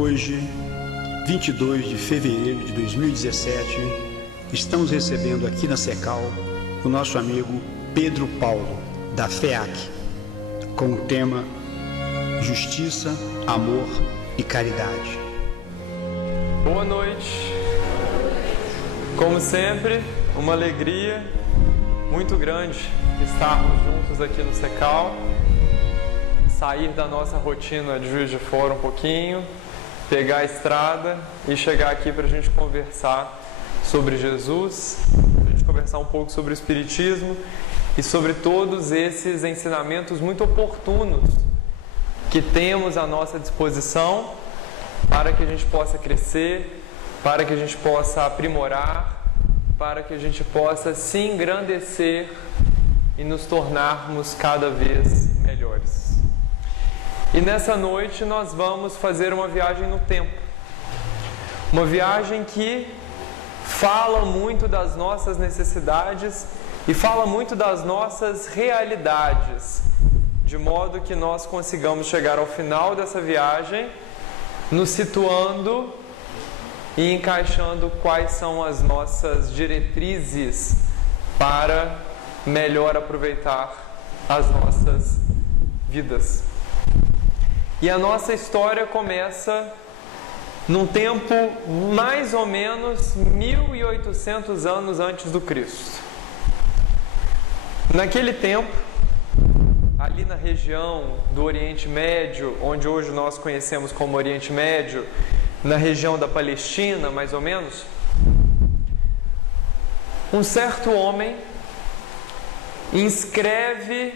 Hoje, 22 de fevereiro de 2017, estamos recebendo aqui na Secal o nosso amigo Pedro Paulo, da FEAC, com o tema Justiça, Amor e Caridade. Boa noite. Como sempre, uma alegria muito grande estarmos juntos aqui no Secal, sair da nossa rotina de Juiz de Fora um pouquinho, pegar a estrada e chegar aqui para a gente conversar sobre Jesus, para a gente conversar um pouco sobre o Espiritismo e sobre todos esses ensinamentos muito oportunos que temos à nossa disposição para que a gente possa crescer, para que a gente possa aprimorar, para que a gente possa se engrandecer e nos tornarmos cada vez melhores. E nessa noite nós vamos fazer uma viagem no tempo. Uma viagem que fala muito das nossas necessidades e fala muito das nossas realidades, de modo que nós consigamos chegar ao final dessa viagem nos situando e encaixando quais são as nossas diretrizes para melhor aproveitar as nossas vidas. E a nossa história começa num tempo mais ou menos 1800 anos antes do Cristo. Naquele tempo, ali na região do Oriente Médio, onde hoje nós conhecemos como Oriente Médio, na região da Palestina, mais ou menos, um certo homem inscreve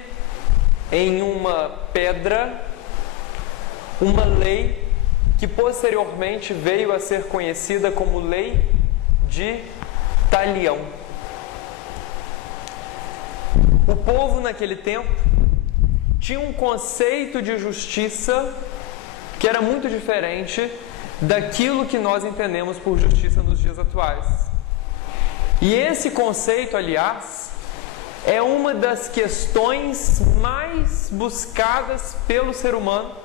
em uma pedra uma lei que posteriormente veio a ser conhecida como Lei de Talião. O povo naquele tempo tinha um conceito de justiça que era muito diferente daquilo que nós entendemos por justiça nos dias atuais. E esse conceito, aliás, é uma das questões mais buscadas pelo ser humano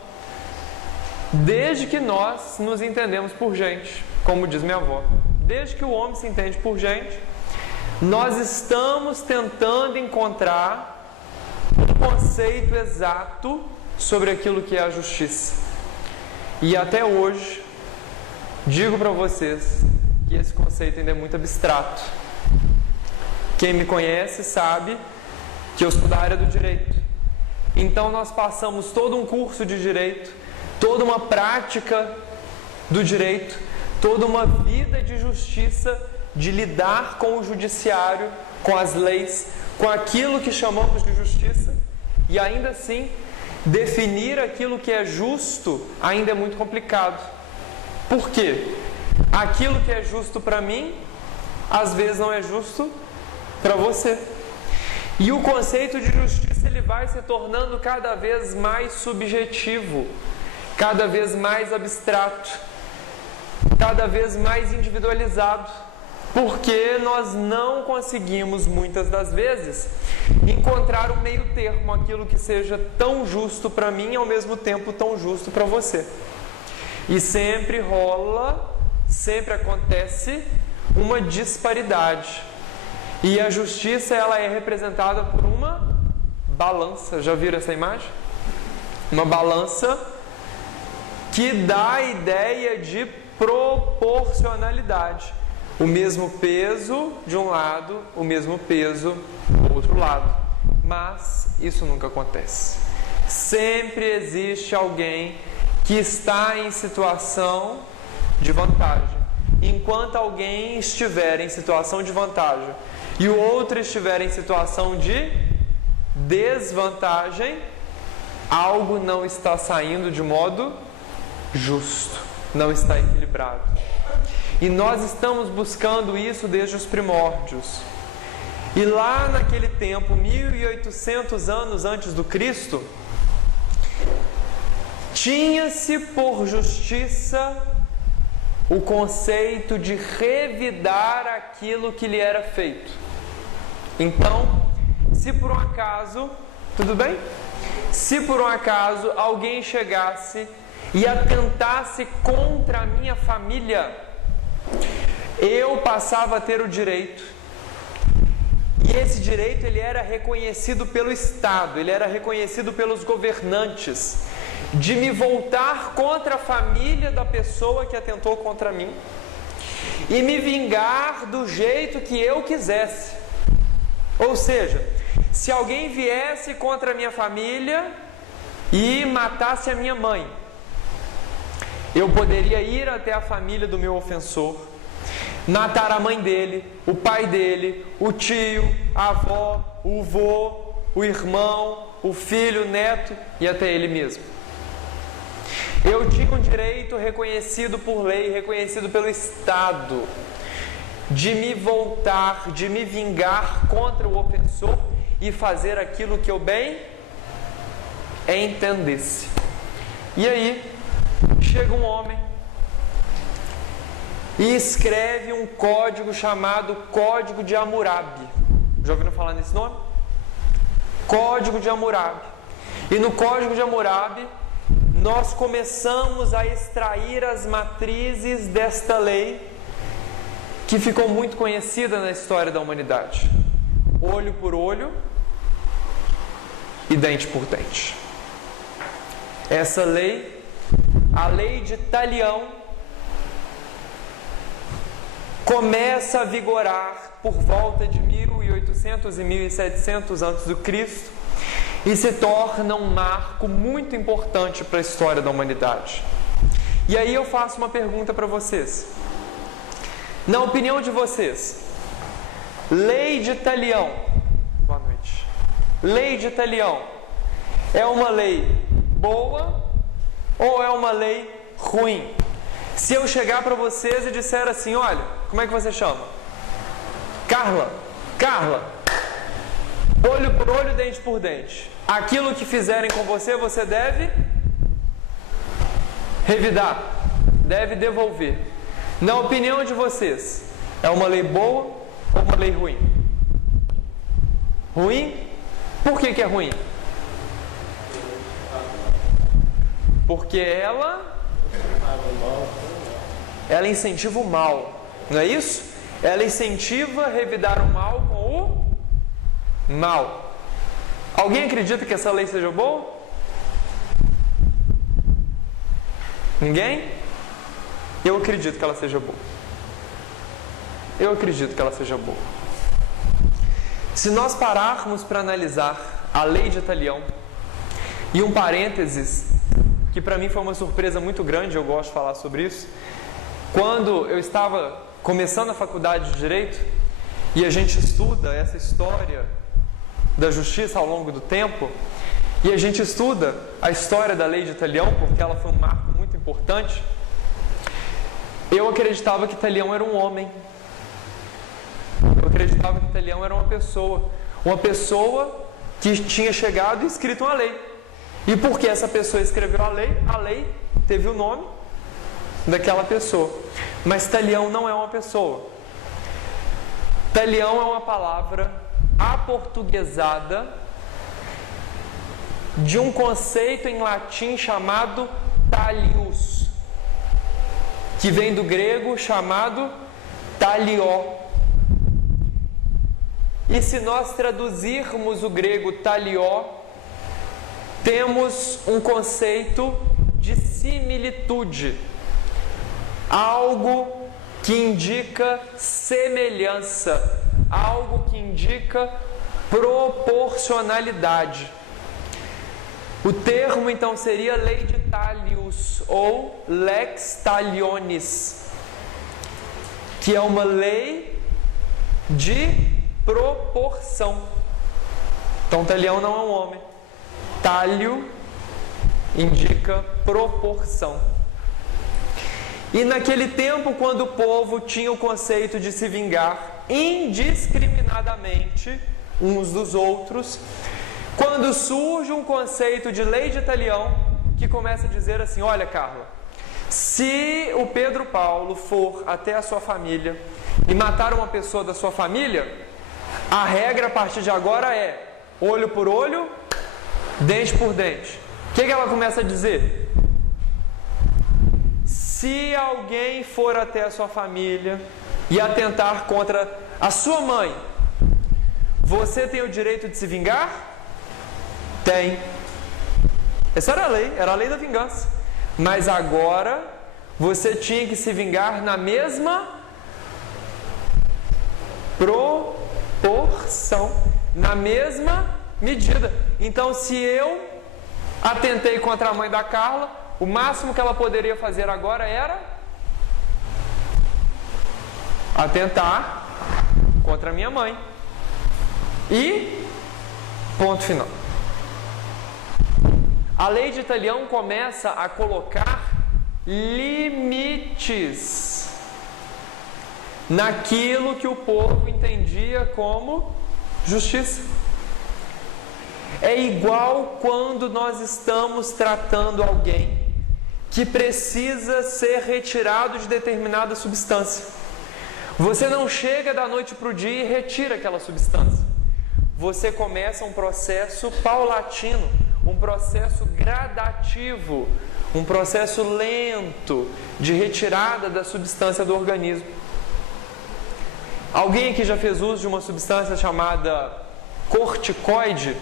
desde que nós nos entendemos por gente, como diz minha avó. Desde que o homem se entende por gente, nós estamos tentando encontrar um conceito exato sobre aquilo que é a justiça. E até hoje, digo para vocês que esse conceito ainda é muito abstrato. Quem me conhece sabe que eu sou da área do direito. Então nós passamos todo um curso de direito, toda uma prática do direito, toda uma vida de justiça, de lidar com o judiciário, com as leis, com aquilo que chamamos de justiça, e ainda assim, definir aquilo que é justo ainda é muito complicado. Por quê? Aquilo que é justo para mim, às vezes não é justo para você. E o conceito de justiça ele vai se tornando cada vez mais subjetivo, cada vez mais abstrato, cada vez mais individualizado, porque nós não conseguimos, muitas das vezes, encontrar um meio termo, aquilo que seja tão justo para mim e ao mesmo tempo tão justo para você. E sempre rola, sempre acontece uma disparidade. E a justiça ela é representada por uma balança. Já viram essa imagem? Uma balança que dá a ideia de proporcionalidade. O mesmo peso de um lado, o mesmo peso do outro lado. Mas isso nunca acontece. Sempre existe alguém que está em situação de vantagem. Enquanto alguém estiver em situação de vantagem e o outro estiver em situação de desvantagem, algo não está saindo de modo justo, não está equilibrado. E nós estamos buscando isso desde os primórdios. E lá naquele tempo, 1800 anos antes do Cristo, tinha-se por justiça o conceito de revidar aquilo que lhe era feito. Então, se por um acaso, tudo bem? Se por um acaso alguém chegasse e atentasse contra a minha família, eu passava a ter o direito, e esse direito ele era reconhecido pelo Estado, ele era reconhecido pelos governantes, de me voltar contra a família da pessoa que atentou contra mim e me vingar do jeito que eu quisesse. Ou seja, se alguém viesse contra a minha família e matasse a minha mãe, eu poderia ir até a família do meu ofensor, matar a mãe dele, o pai dele, o tio, a avó, o vô, o irmão, o filho, o neto e até ele mesmo. Eu tinha um direito reconhecido por lei, reconhecido pelo Estado, de me voltar, de me vingar contra o ofensor e fazer aquilo que eu bem entendesse. E aí, chega um homem e escreve um código chamado Código de Hammurabi. Já ouviram falar nesse nome? Código de Hammurabi. E no Código de Hammurabi, nós começamos a extrair as matrizes desta lei que ficou muito conhecida na história da humanidade. Olho por olho e dente por dente. Essa lei, a lei de Talião, começa a vigorar por volta de 1800 e 1700 a.C. e se torna um marco muito importante para a história da humanidade. E aí eu faço uma pergunta para vocês. Na opinião de vocês, lei de Talião, boa noite, lei de Talião é uma lei boa ou é uma lei ruim? Se eu chegar para vocês e disser assim, olha, como é que você chama? Carla, olho por olho, dente por dente. Aquilo que fizerem com você, você deve revidar, deve devolver. Na opinião de vocês, é uma lei boa ou uma lei ruim? Ruim? Por que é ruim? Porque ela incentiva o mal, não é isso? Ela incentiva a revidar o mal com o mal. Alguém acredita que essa lei seja boa? Ninguém? Eu acredito que ela seja boa. Eu acredito que ela seja boa. Se nós pararmos para analisar a lei de Talião, e um parênteses, que para mim foi uma surpresa muito grande, eu gosto de falar sobre isso. Quando eu estava começando a faculdade de Direito, e a gente estuda essa história da justiça ao longo do tempo, e a gente estuda a história da lei de Talião, porque ela foi um marco muito importante, eu acreditava que Talião era um homem. Eu acreditava que Talião era uma pessoa que tinha chegado e escrito uma lei. E porque essa pessoa escreveu a lei teve o nome daquela pessoa. Mas Talião não é uma pessoa. Talião é uma palavra aportuguesada de um conceito em latim chamado talius, que vem do grego chamado talió. E se nós traduzirmos o grego talió, temos um conceito de similitude, algo que indica semelhança, algo que indica proporcionalidade. O termo então seria lei de Talius ou lex talionis, que é uma lei de proporção. Então Talião não é um homem. Talio indica proporção. E naquele tempo, quando o povo tinha o conceito de se vingar indiscriminadamente uns dos outros, quando surge um conceito de lei de Talião que começa a dizer assim, olha Carla, se o Pedro Paulo for até a sua família e matar uma pessoa da sua família, a regra a partir de agora é olho por olho, dente por dente. O que ela começa a dizer? se alguém for até a sua família e atentar contra a sua mãe, você tem o direito de se vingar? Tem. Essa era a lei da vingança. Mas agora você tinha que se vingar na mesma proporção, na mesma medida. Então, se eu atentei contra a mãe da Carla, o máximo que ela poderia fazer agora era atentar contra a minha mãe. E ponto final. A lei de Italião começa a colocar limites naquilo que o povo entendia como justiça. É igual quando nós estamos tratando alguém que precisa ser retirado de determinada substância. Você não chega da noite para o dia e retira aquela substância. Você começa um processo paulatino, um processo gradativo, um processo lento de retirada da substância do organismo. Alguém aqui já fez uso de uma substância chamada corticoide?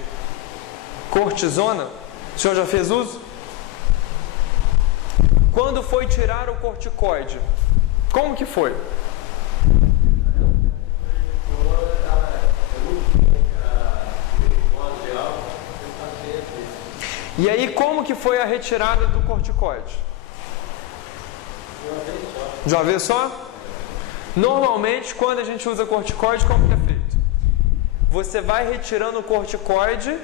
Cortisona? O senhor já fez uso? Quando foi tirar o corticoide, como que foi? E aí, como que foi a retirada do corticoide? De uma vez só? Normalmente, quando a gente usa corticoide, como que é feito? Você vai retirando o corticoide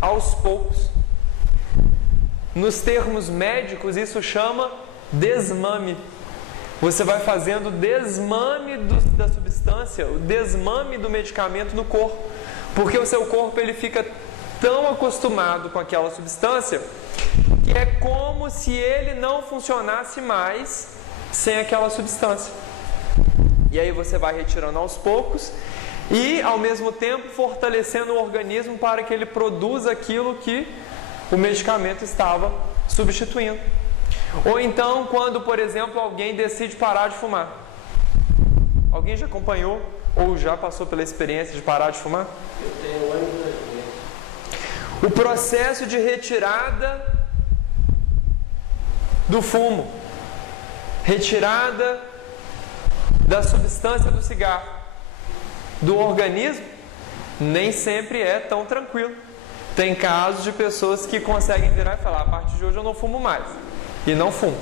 aos poucos. Nos termos médicos, isso chama desmame. Você vai fazendo o desmame da substância, o desmame do medicamento no corpo. Porque o seu corpo ele fica tão acostumado com aquela substância que é como se ele não funcionasse mais sem aquela substância. E aí você vai retirando aos poucos e, ao mesmo tempo, fortalecendo o organismo para que ele produza aquilo que o medicamento estava substituindo. Ou então, quando, por exemplo, alguém decide parar de fumar. Alguém já acompanhou ou já passou pela experiência de parar de fumar? Eu tenho anos. O processo de retirada do fumo, retirada da substância do cigarro, do organismo, nem sempre é tão tranquilo. Tem casos de pessoas que conseguem virar e falar: a partir de hoje eu não fumo mais, e não fumo.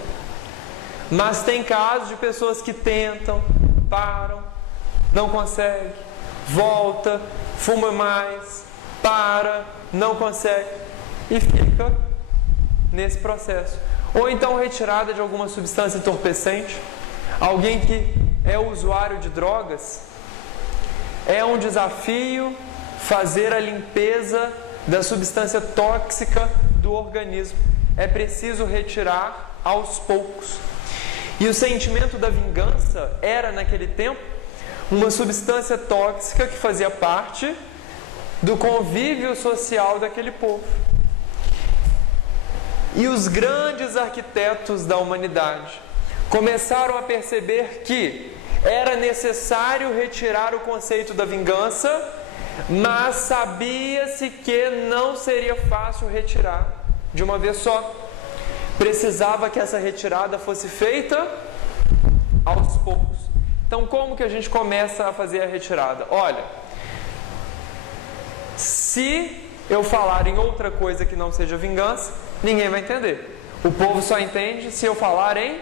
Mas tem casos de pessoas que tentam, param, não conseguem, volta, fuma mais, para, não consegue e fica nesse processo. Ou então retirada de alguma substância entorpecente. Alguém que é usuário de drogas, é um desafio fazer a limpeza da substância tóxica do organismo. É preciso retirar aos poucos. E o sentimento da vingança era, naquele tempo, uma substância tóxica que fazia parte do convívio social daquele povo. E os grandes arquitetos da humanidade começaram a perceber que era necessário retirar o conceito da vingança, mas sabia-se que não seria fácil retirar de uma vez só. Precisava que essa retirada fosse feita aos poucos. Então, como que a gente começa a fazer a retirada? Olha, se eu falar em outra coisa que não seja vingança, ninguém vai entender. O povo só entende se eu falar em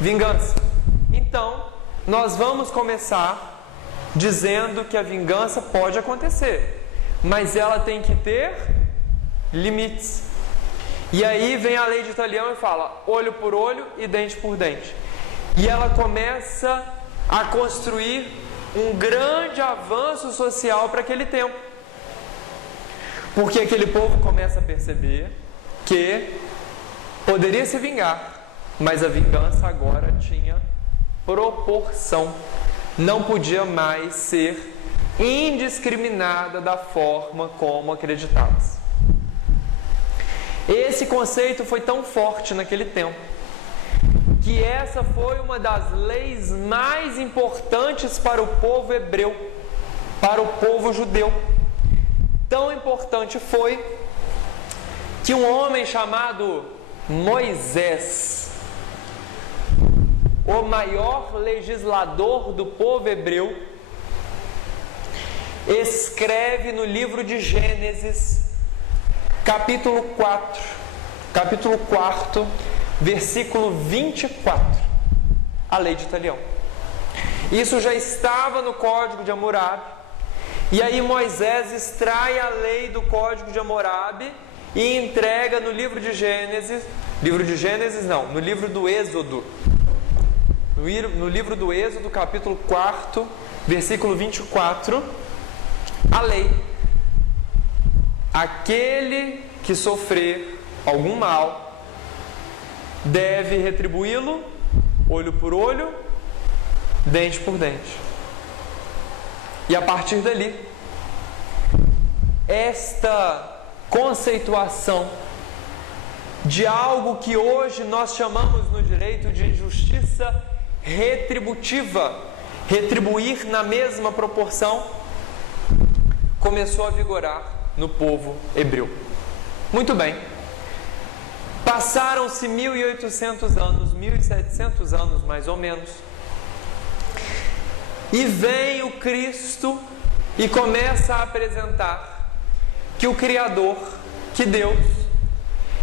vingança. Então, nós vamos começar dizendo que a vingança pode acontecer, mas ela tem que ter limites. E aí vem a lei de Italião e fala: olho por olho e dente por dente. E ela começa a construir um grande avanço social para aquele tempo. Porque aquele povo começa a perceber que poderia se vingar, mas a vingança agora tinha proporção. Não podia mais ser indiscriminada da forma como acreditava-se. Esse conceito foi tão forte naquele tempo que essa foi uma das leis mais importantes para o povo hebreu, para o povo judeu. Tão importante foi que um homem chamado Moisés, o maior legislador do povo hebreu, escreve no livro de Gênesis, capítulo 4, versículo 24, a lei de Talião. Isso já estava no Código de Hammurabi, e aí Moisés extrai a lei do Código de Hammurabi e entrega no livro de Gênesis, no livro do Êxodo, no livro do Êxodo, capítulo 4, versículo 24, a lei: aquele que sofrer algum mal deve retribuí-lo olho por olho, dente por dente. E a partir dali, esta conceituação de algo que hoje nós chamamos no direito de justiça retributiva, retribuir na mesma proporção, começou a vigorar no povo hebreu. Muito bem, passaram-se 1800 anos, 1700 anos mais ou menos, e vem o Cristo e começa a apresentar que o Criador, que Deus,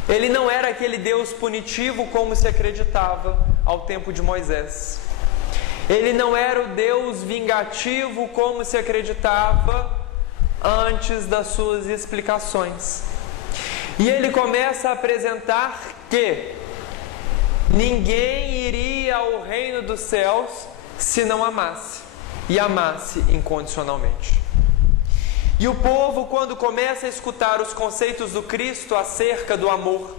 ele não era aquele Deus punitivo como se acreditava ao tempo de Moisés. Ele não era o Deus vingativo como se acreditava antes das suas explicações. E ele começa a apresentar que ninguém iria ao reino dos céus se não amasse, e amasse incondicionalmente. E o povo, quando começa a escutar os conceitos do Cristo acerca do amor,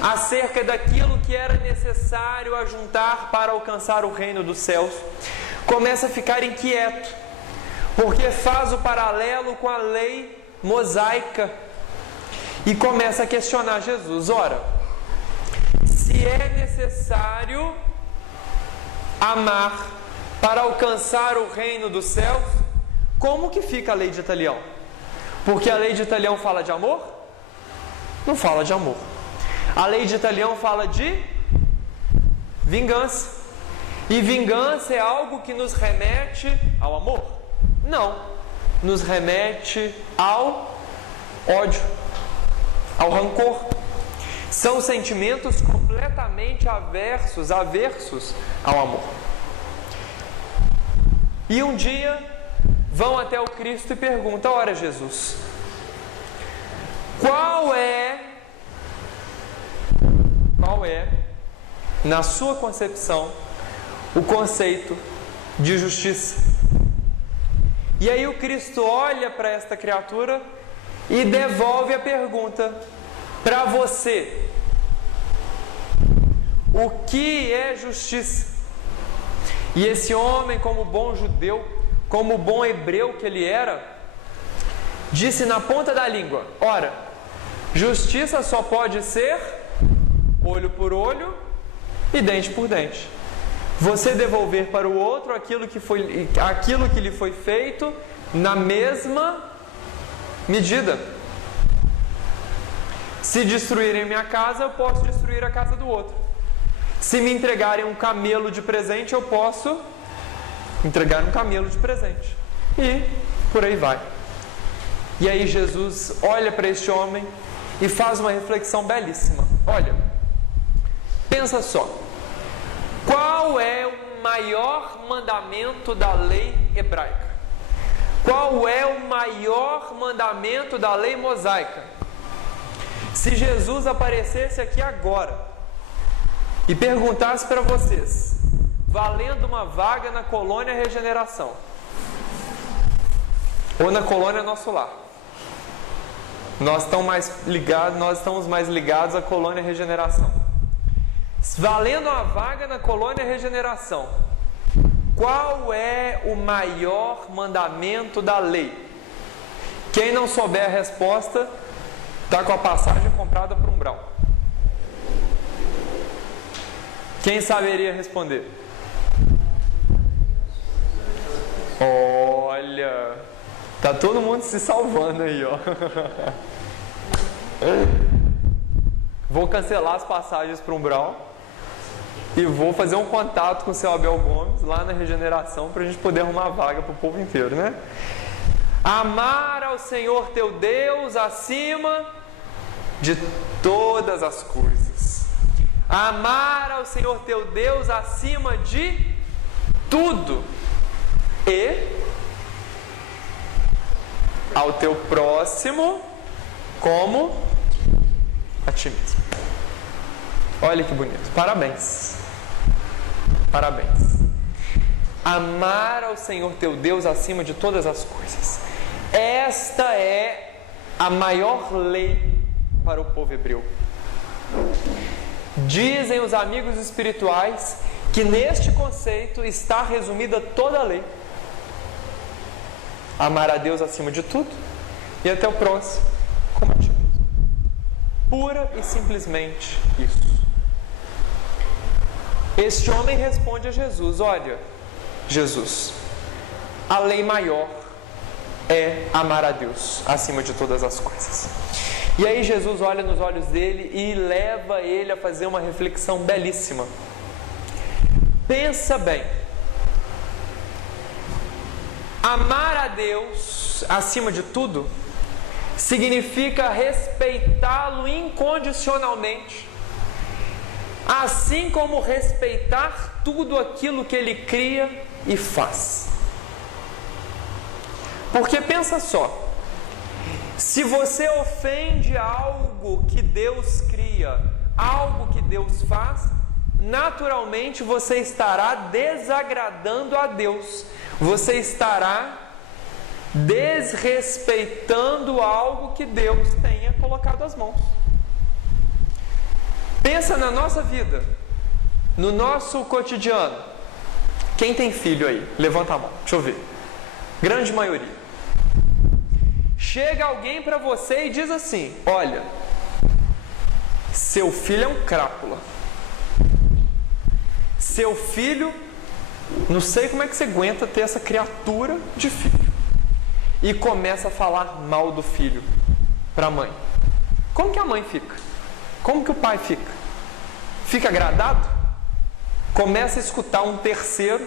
acerca daquilo que era necessário ajuntar para alcançar o reino dos céus, começa a ficar inquieto, porque faz o paralelo com a lei mosaica e começa a questionar Jesus. Ora, se é necessário amar para alcançar o reino dos céus, como que fica a lei de Talião? Porque a lei de Talião fala de amor? Não fala de amor. A lei de Talião fala de vingança. E vingança é algo que nos remete ao amor? Não. Nos remete ao ódio, ao rancor. São sentimentos completamente aversos ao amor. E um dia vão até o Cristo e perguntam: ora, Jesus, qual é, na sua concepção, o conceito de justiça? E aí o Cristo olha para esta criatura e devolve a pergunta: para você, o que é justiça? E esse homem, como bom judeu, como bom hebreu que ele era, disse na ponta da língua: ora, justiça só pode ser olho por olho e dente por dente. Você devolver para o outro aquilo que lhe foi feito na mesma medida. Se destruírem minha casa, eu posso destruir a casa do outro. Se me entregarem um camelo de presente, eu posso entregar um camelo de presente. E por aí vai. E aí Jesus olha para este homem e faz uma reflexão belíssima. Olha, pensa só. Qual é o maior mandamento da lei hebraica? Qual é o maior mandamento da lei mosaica? Se Jesus aparecesse aqui agora e perguntasse para vocês, valendo uma vaga na Colônia Regeneração ou na Colônia Nosso Lar, nós estamos mais ligados à Colônia Regeneração. Valendo uma vaga na Colônia Regeneração, qual é o maior mandamento da lei? Quem não souber a resposta, está com a passagem comprada para o umbral. Quem saberia responder? Olha, tá todo mundo se salvando aí, ó. Vou cancelar as passagens para o Umbral e vou fazer um contato com o seu Abel Gomes lá na Regeneração para a gente poder arrumar vaga para o povo inteiro, né? Amar ao Senhor teu Deus acima de todas as coisas. Amar ao Senhor teu Deus acima de tudo. E ao teu próximo como a ti mesmo. Olha que bonito. Parabéns. Parabéns. Amar ao Senhor teu Deus acima de todas as coisas. Esta é a maior lei para o povo hebreu. Dizem os amigos espirituais que neste conceito está resumida toda a lei. Amar a Deus acima de tudo e até o próximo como a ti mesmo. Pura e simplesmente isso. Este homem responde a Jesus: olha, Jesus, a lei maior é amar a Deus acima de todas as coisas. E aí Jesus olha nos olhos dele e leva ele a fazer uma reflexão belíssima. Pensa bem. Amar a Deus acima de tudo significa respeitá-lo incondicionalmente, assim como respeitar tudo aquilo que Ele cria e faz. Porque pensa só, se você ofende algo que Deus cria, algo que Deus faz, naturalmente você estará desagradando a Deus, você estará desrespeitando algo que Deus tenha colocado as mãos. Pensa na nossa vida, no nosso cotidiano. Quem tem filho aí? Levanta a mão, deixa eu ver. Grande maioria. Chega alguém para você e diz assim: olha, seu filho é um crápula. Seu filho, não sei como é que você aguenta ter essa criatura de filho. E começa a falar mal do filho para a mãe. Como que a mãe fica? Como que o pai fica? Fica agradado? Começa a escutar um terceiro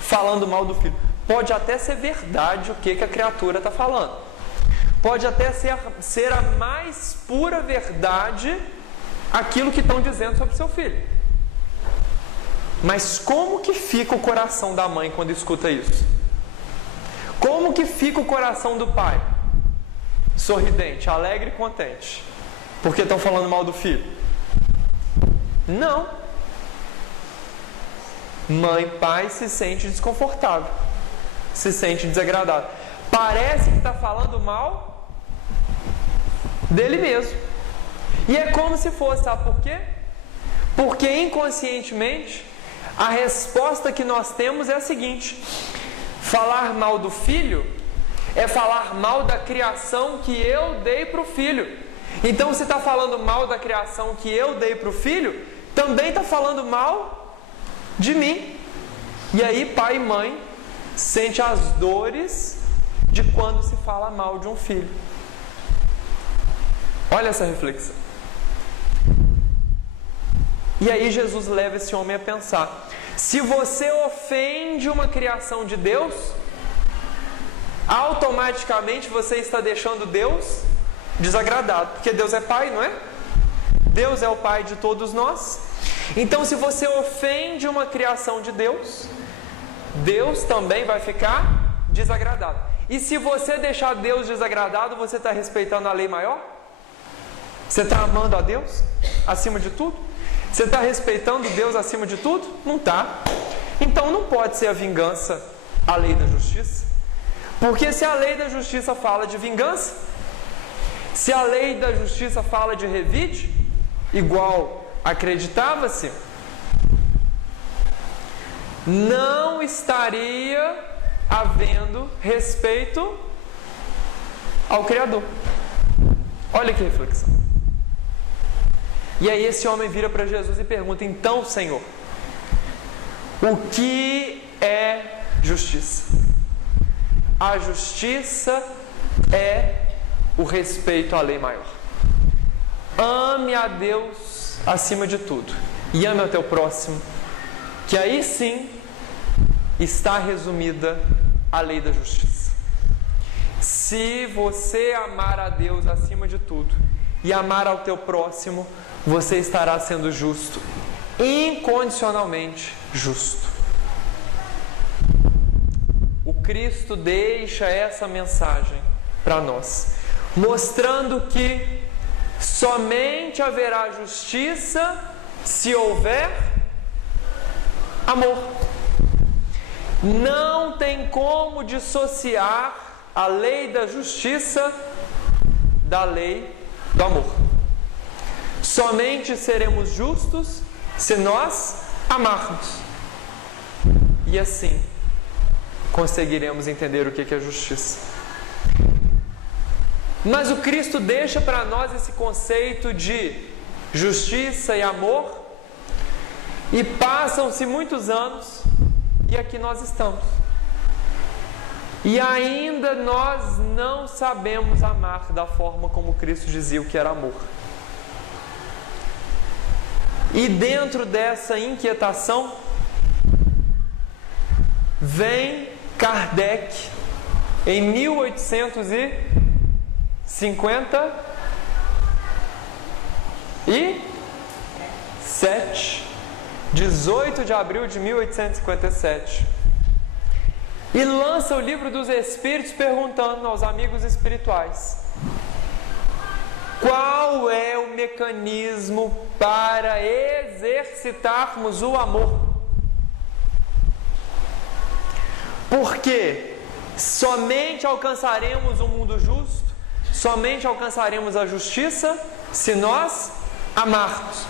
falando mal do filho. Pode até ser verdade o que a criatura está falando. Pode até ser a mais pura verdade aquilo que estão dizendo sobre seu filho. Mas como que fica o coração da mãe quando escuta isso? Como que fica o coração do pai? Sorridente, alegre e contente. Porque estão falando mal do filho? Não. Mãe e pai se sente desconfortável, se sente desagradado. Parece que está falando mal dele mesmo. E é como se fosse, sabe por quê? Porque inconscientemente a resposta que nós temos é a seguinte: falar mal do filho é falar mal da criação que eu dei para o filho. Então, se está falando mal da criação que eu dei para o filho, também está falando mal de mim. E aí, pai e mãe sentem as dores de quando se fala mal de um filho. Olha essa reflexão. E aí Jesus leva esse homem a pensar: se você ofende uma criação de Deus, automaticamente você está deixando Deus desagradado, porque Deus é Pai, não é? Deus é o Pai de todos nós. Então, se você ofende uma criação de Deus, Deus também vai ficar desagradado. E se você deixar Deus desagradado, você está respeitando a lei maior? Você está amando a Deus acima de tudo? Você está respeitando Deus acima de tudo? Não está. Então não pode ser a vingança a lei da justiça. Porque se a lei da justiça fala de vingança, se a lei da justiça fala de revide, igual acreditava-se, não estaria havendo respeito ao Criador. Olha que reflexão. E aí esse homem vira para Jesus e pergunta: então, Senhor, O que é justiça? A justiça é o respeito à lei maior. Ame a Deus acima de tudo e ame ao teu próximo, que aí sim está resumida a lei da justiça. Se você amar a Deus acima de tudo e amar ao teu próximo, você estará sendo justo, incondicionalmente justo. O Cristo deixa essa mensagem para nós, mostrando que somente haverá justiça se houver amor. Não tem como dissociar a lei da justiça da lei do amor. Somente seremos justos se nós amarmos. E assim conseguiremos entender o que é justiça. Mas o Cristo deixa para nós esse conceito de justiça e amor, e passam-se muitos anos e aqui nós estamos. E ainda nós não sabemos amar da forma como Cristo dizia o que era amor. E dentro dessa inquietação, vem Kardec, em 1857, 18 de abril de 1857, e lança o Livro dos Espíritos perguntando aos amigos espirituais: qual é o mecanismo para exercitarmos o amor? Porque somente alcançaremos um mundo justo, somente alcançaremos a justiça se nós amarmos.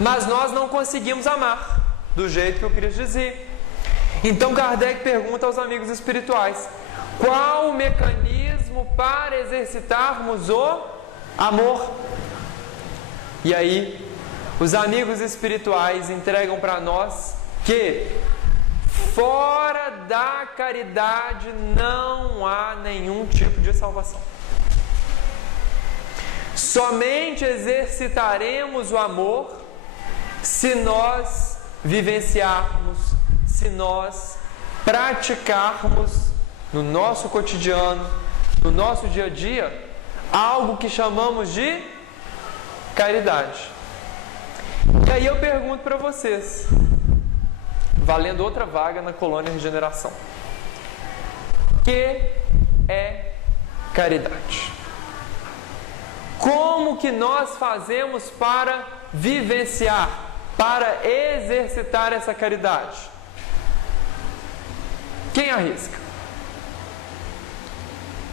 Mas nós não conseguimos amar do jeito que o Cristo dizia. Então Kardec pergunta aos amigos espirituais: qual o mecanismo para exercitarmos o amor? E aí, os amigos espirituais entregam para nós que fora da caridade não há nenhum tipo de salvação. Somente exercitaremos o amor se nós vivenciarmos, se nós praticarmos no nosso cotidiano, no nosso dia a dia, algo que chamamos de caridade. E aí eu pergunto para vocês, valendo outra vaga na Colônia Regeneração: o que é caridade? Como que nós fazemos para vivenciar, para exercitar essa caridade? Quem arrisca?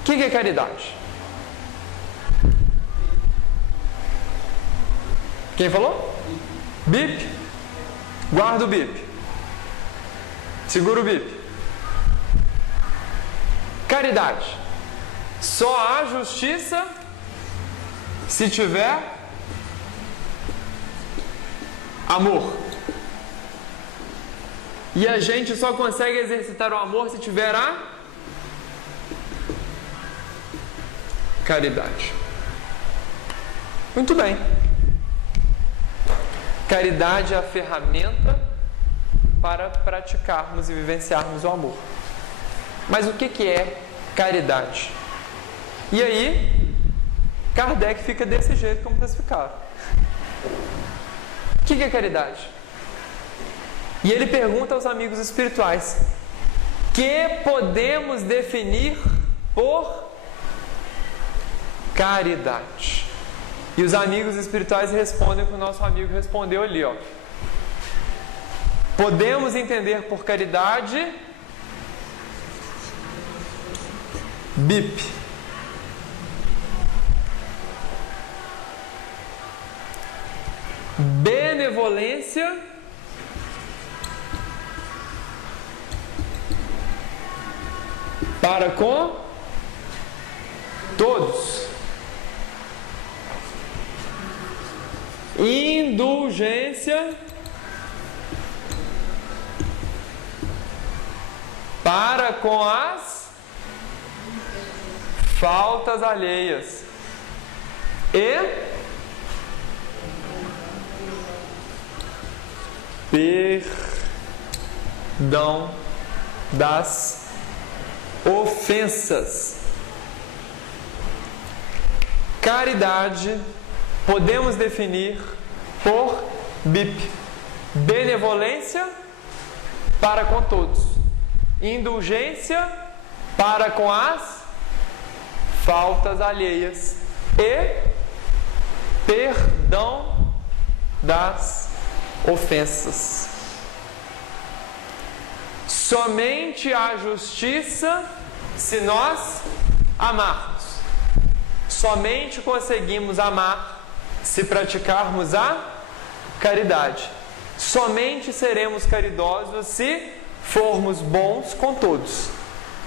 O que é caridade? Quem falou? Bip? Guarda o bip. Segura o bip. Caridade. Só há justiça se tiver amor. E a gente só consegue exercitar o amor se tiver a caridade. Muito bem. Caridade é a ferramenta para praticarmos e vivenciarmos o amor. Mas o que é caridade? E aí, Kardec fica desse jeito como vocês ficaram. O que é caridade? E ele pergunta aos amigos espirituais: que podemos definir por caridade? E os amigos espirituais respondem o que o nosso amigo respondeu ali, ó. Podemos entender por caridade bip. Benevolência para com todos. Indulgência para com as faltas alheias e perdão das ofensas. Caridade podemos definir por BIP: benevolência para com todos, indulgência para com as faltas alheias e perdão das ofensas. Somente a justiça se nós amarmos. Somente conseguimos amar se praticarmos a caridade. Somente seremos caridosos se formos bons com todos,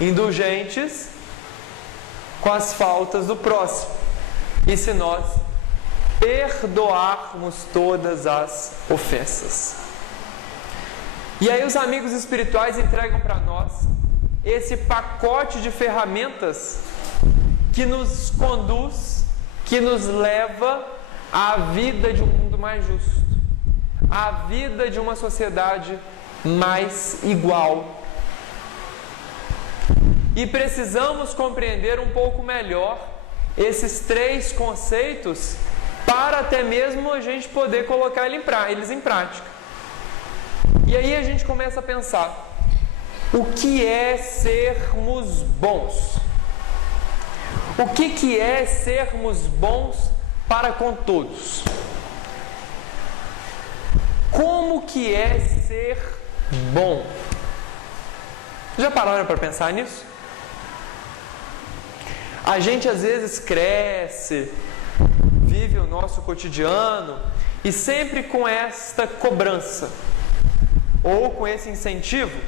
indulgentes com as faltas do próximo, e se nós perdoarmos todas as ofensas. E aí os amigos espirituais entregam para nós esse pacote de ferramentas que nos conduz, que nos leva à vida de um mundo mais justo, à vida de uma sociedade mais igual. E precisamos compreender um pouco melhor esses três conceitos para até mesmo a gente poder colocar eles em prática. E aí a gente começa a pensar: o que é sermos bons? O que é sermos bons para com todos? Como que é ser bom? Já pararam para pensar nisso? A gente às vezes cresce, vive o nosso cotidiano e sempre com esta cobrança ou com esse incentivo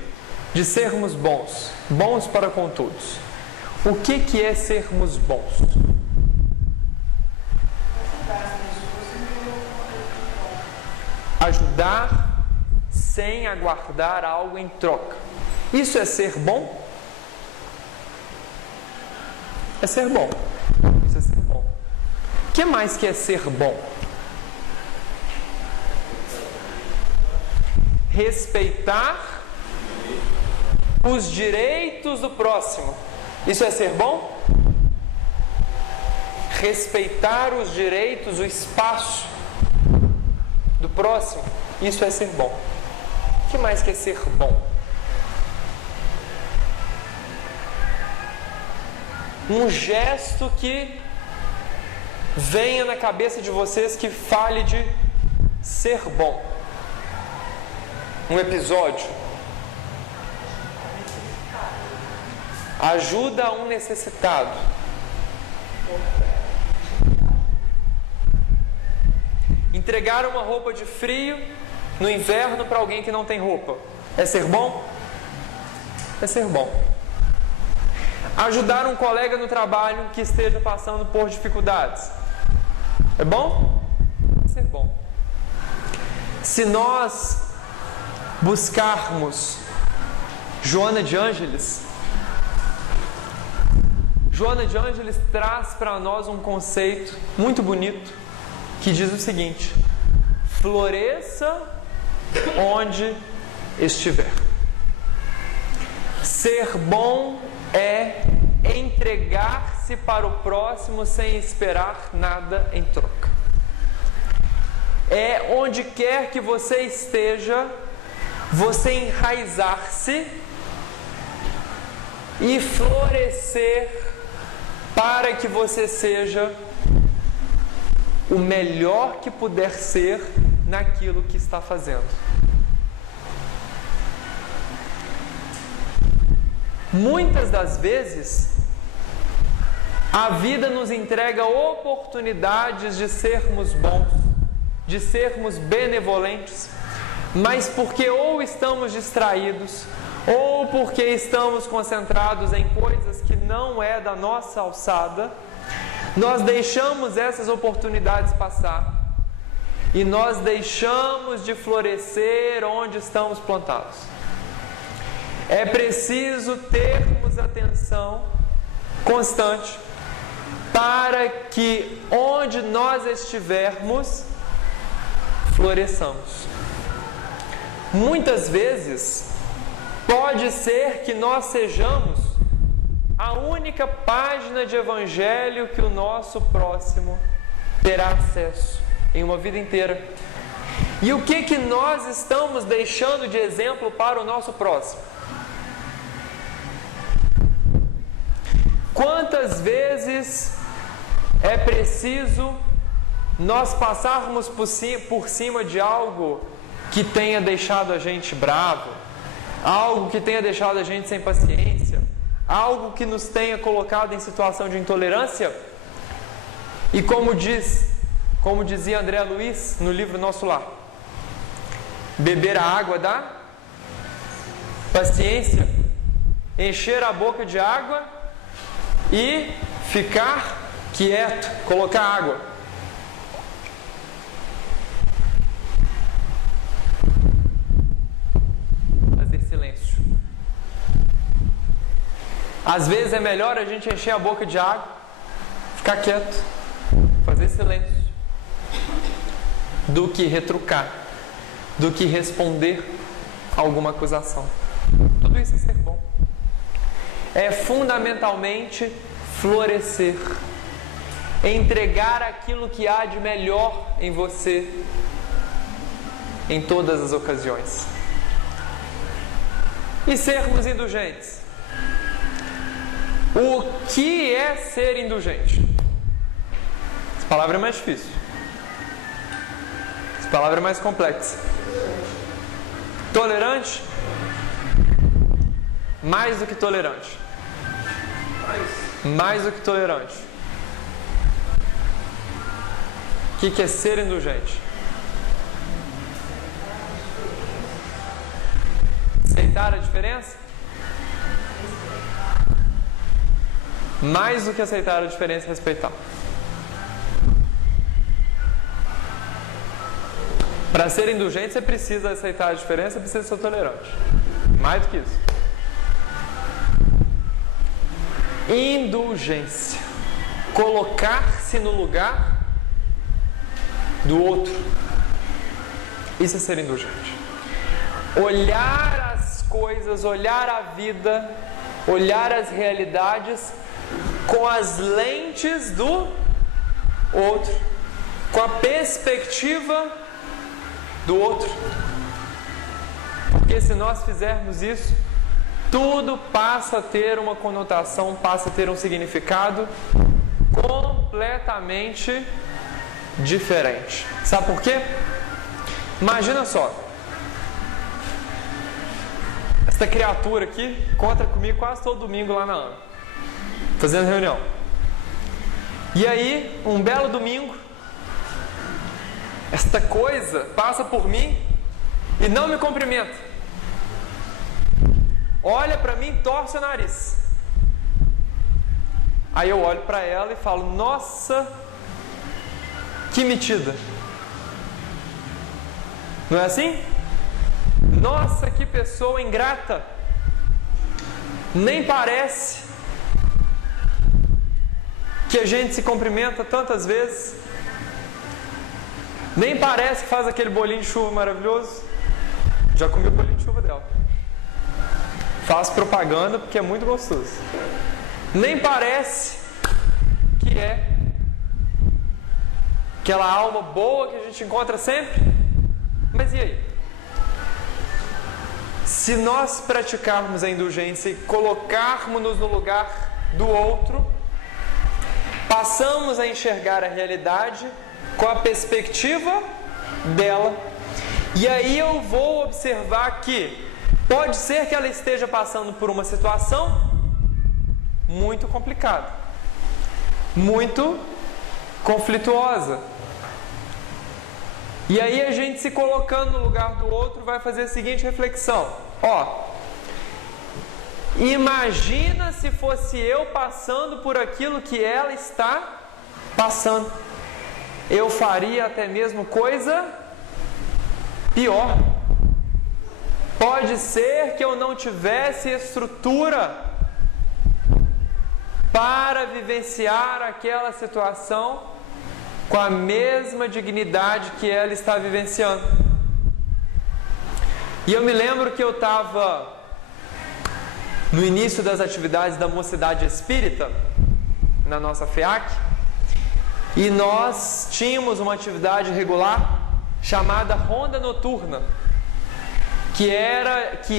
de sermos bons, bons para com todos. O que é sermos bons? Ajudar sem aguardar algo em troca. Isso é ser bom? É ser bom. Isso é ser bom. O que mais que é ser bom? Respeitar os direitos do próximo. Isso é ser bom? Respeitar os direitos, o espaço do próximo. Isso é ser bom. O que mais que é ser bom? Um gesto que venha na cabeça de vocês que fale de ser bom. Um episódio. Ajuda a um necessitado. Entregar uma roupa de frio no inverno para alguém que não tem roupa. É ser bom? É ser bom. Ajudar um colega no trabalho que esteja passando por dificuldades. É bom? É ser bom. Se nós buscarmos Joana de Ângeles traz para nós um conceito muito bonito que diz o seguinte: floresça onde estiver. Ser bom é entregar-se para o próximo sem esperar nada em troca. É onde quer que você esteja, você enraizar-se e florescer para que você seja o melhor que puder ser naquilo que está fazendo. Muitas das vezes, a vida nos entrega oportunidades de sermos bons, de sermos benevolentes, mas porque ou estamos distraídos, ou porque estamos concentrados em coisas que não é da nossa alçada, nós deixamos essas oportunidades passar e nós deixamos de florescer onde estamos plantados. É preciso termos atenção constante para que onde nós estivermos, floresçamos. Muitas vezes, pode ser que nós sejamos a única página de evangelho que o nosso próximo terá acesso em uma vida inteira. E o que nós estamos deixando de exemplo para o nosso próximo? Quantas vezes é preciso nós passarmos por cima de algo que tenha deixado a gente bravo, algo que tenha deixado a gente sem paciência, algo que nos tenha colocado em situação de intolerância? E como dizia André Luiz no livro Nosso Lar, beber a água da paciência, encher a boca de água e ficar quieto, colocar água. Fazer silêncio. Às vezes é melhor a gente encher a boca de água, ficar quieto, fazer silêncio, do que retrucar, do que responder a alguma acusação. Tudo isso é ser bom. É fundamentalmente florescer, entregar aquilo que há de melhor em você em todas as ocasiões. E sermos indulgentes. O que é ser indulgente? Essa palavra é mais difícil. Essa palavra é mais complexa. Tolerante? Mais do que tolerante. Mais do que tolerante. O que é ser indulgente? Aceitar a diferença? Mais do que aceitar a diferença, respeitar. Para ser indulgente, você precisa aceitar a diferença, precisa ser tolerante. Mais do que isso. Indulgência. Colocar-se no lugar do outro. Isso é ser indulgente. Olhar as coisas, olhar a vida, olhar as realidades com as lentes do outro, com a perspectiva do outro. Porque se nós fizermos isso, tudo passa a ter uma conotação, passa a ter um significado completamente diferente. Sabe por quê? Imagina só, essa criatura aqui conta comigo quase todo domingo lá na AMA, fazendo reunião. E aí, um belo domingo, esta coisa passa por mim e não me cumprimenta. Olha para mim, torce o nariz. Aí eu olho para ela e falo: nossa, que metida. Não é assim? Nossa, que pessoa ingrata. Nem parece que a gente se cumprimenta tantas vezes. Nem parece que faz aquele bolinho de chuva maravilhoso. Já comi o bolinho de chuva dela. Faço propaganda porque é muito gostoso. Nem parece que é aquela alma boa que a gente encontra sempre. Mas e aí? Se nós praticarmos a indulgência e colocarmos-nos no lugar do outro, passamos a enxergar a realidade com a perspectiva dela. E aí eu vou observar que pode ser que ela esteja passando por uma situação muito complicada, muito conflituosa. E aí a gente, se colocando no lugar do outro, vai fazer a seguinte reflexão: imagina se fosse eu passando por aquilo que ela está passando. Eu faria até mesmo coisa pior. Pode ser que eu não tivesse estrutura para vivenciar aquela situação com a mesma dignidade que ela está vivenciando. E eu me lembro que eu estava no início das atividades da Mocidade Espírita, na nossa FEAC, e nós tínhamos uma atividade regular chamada Ronda Noturna, que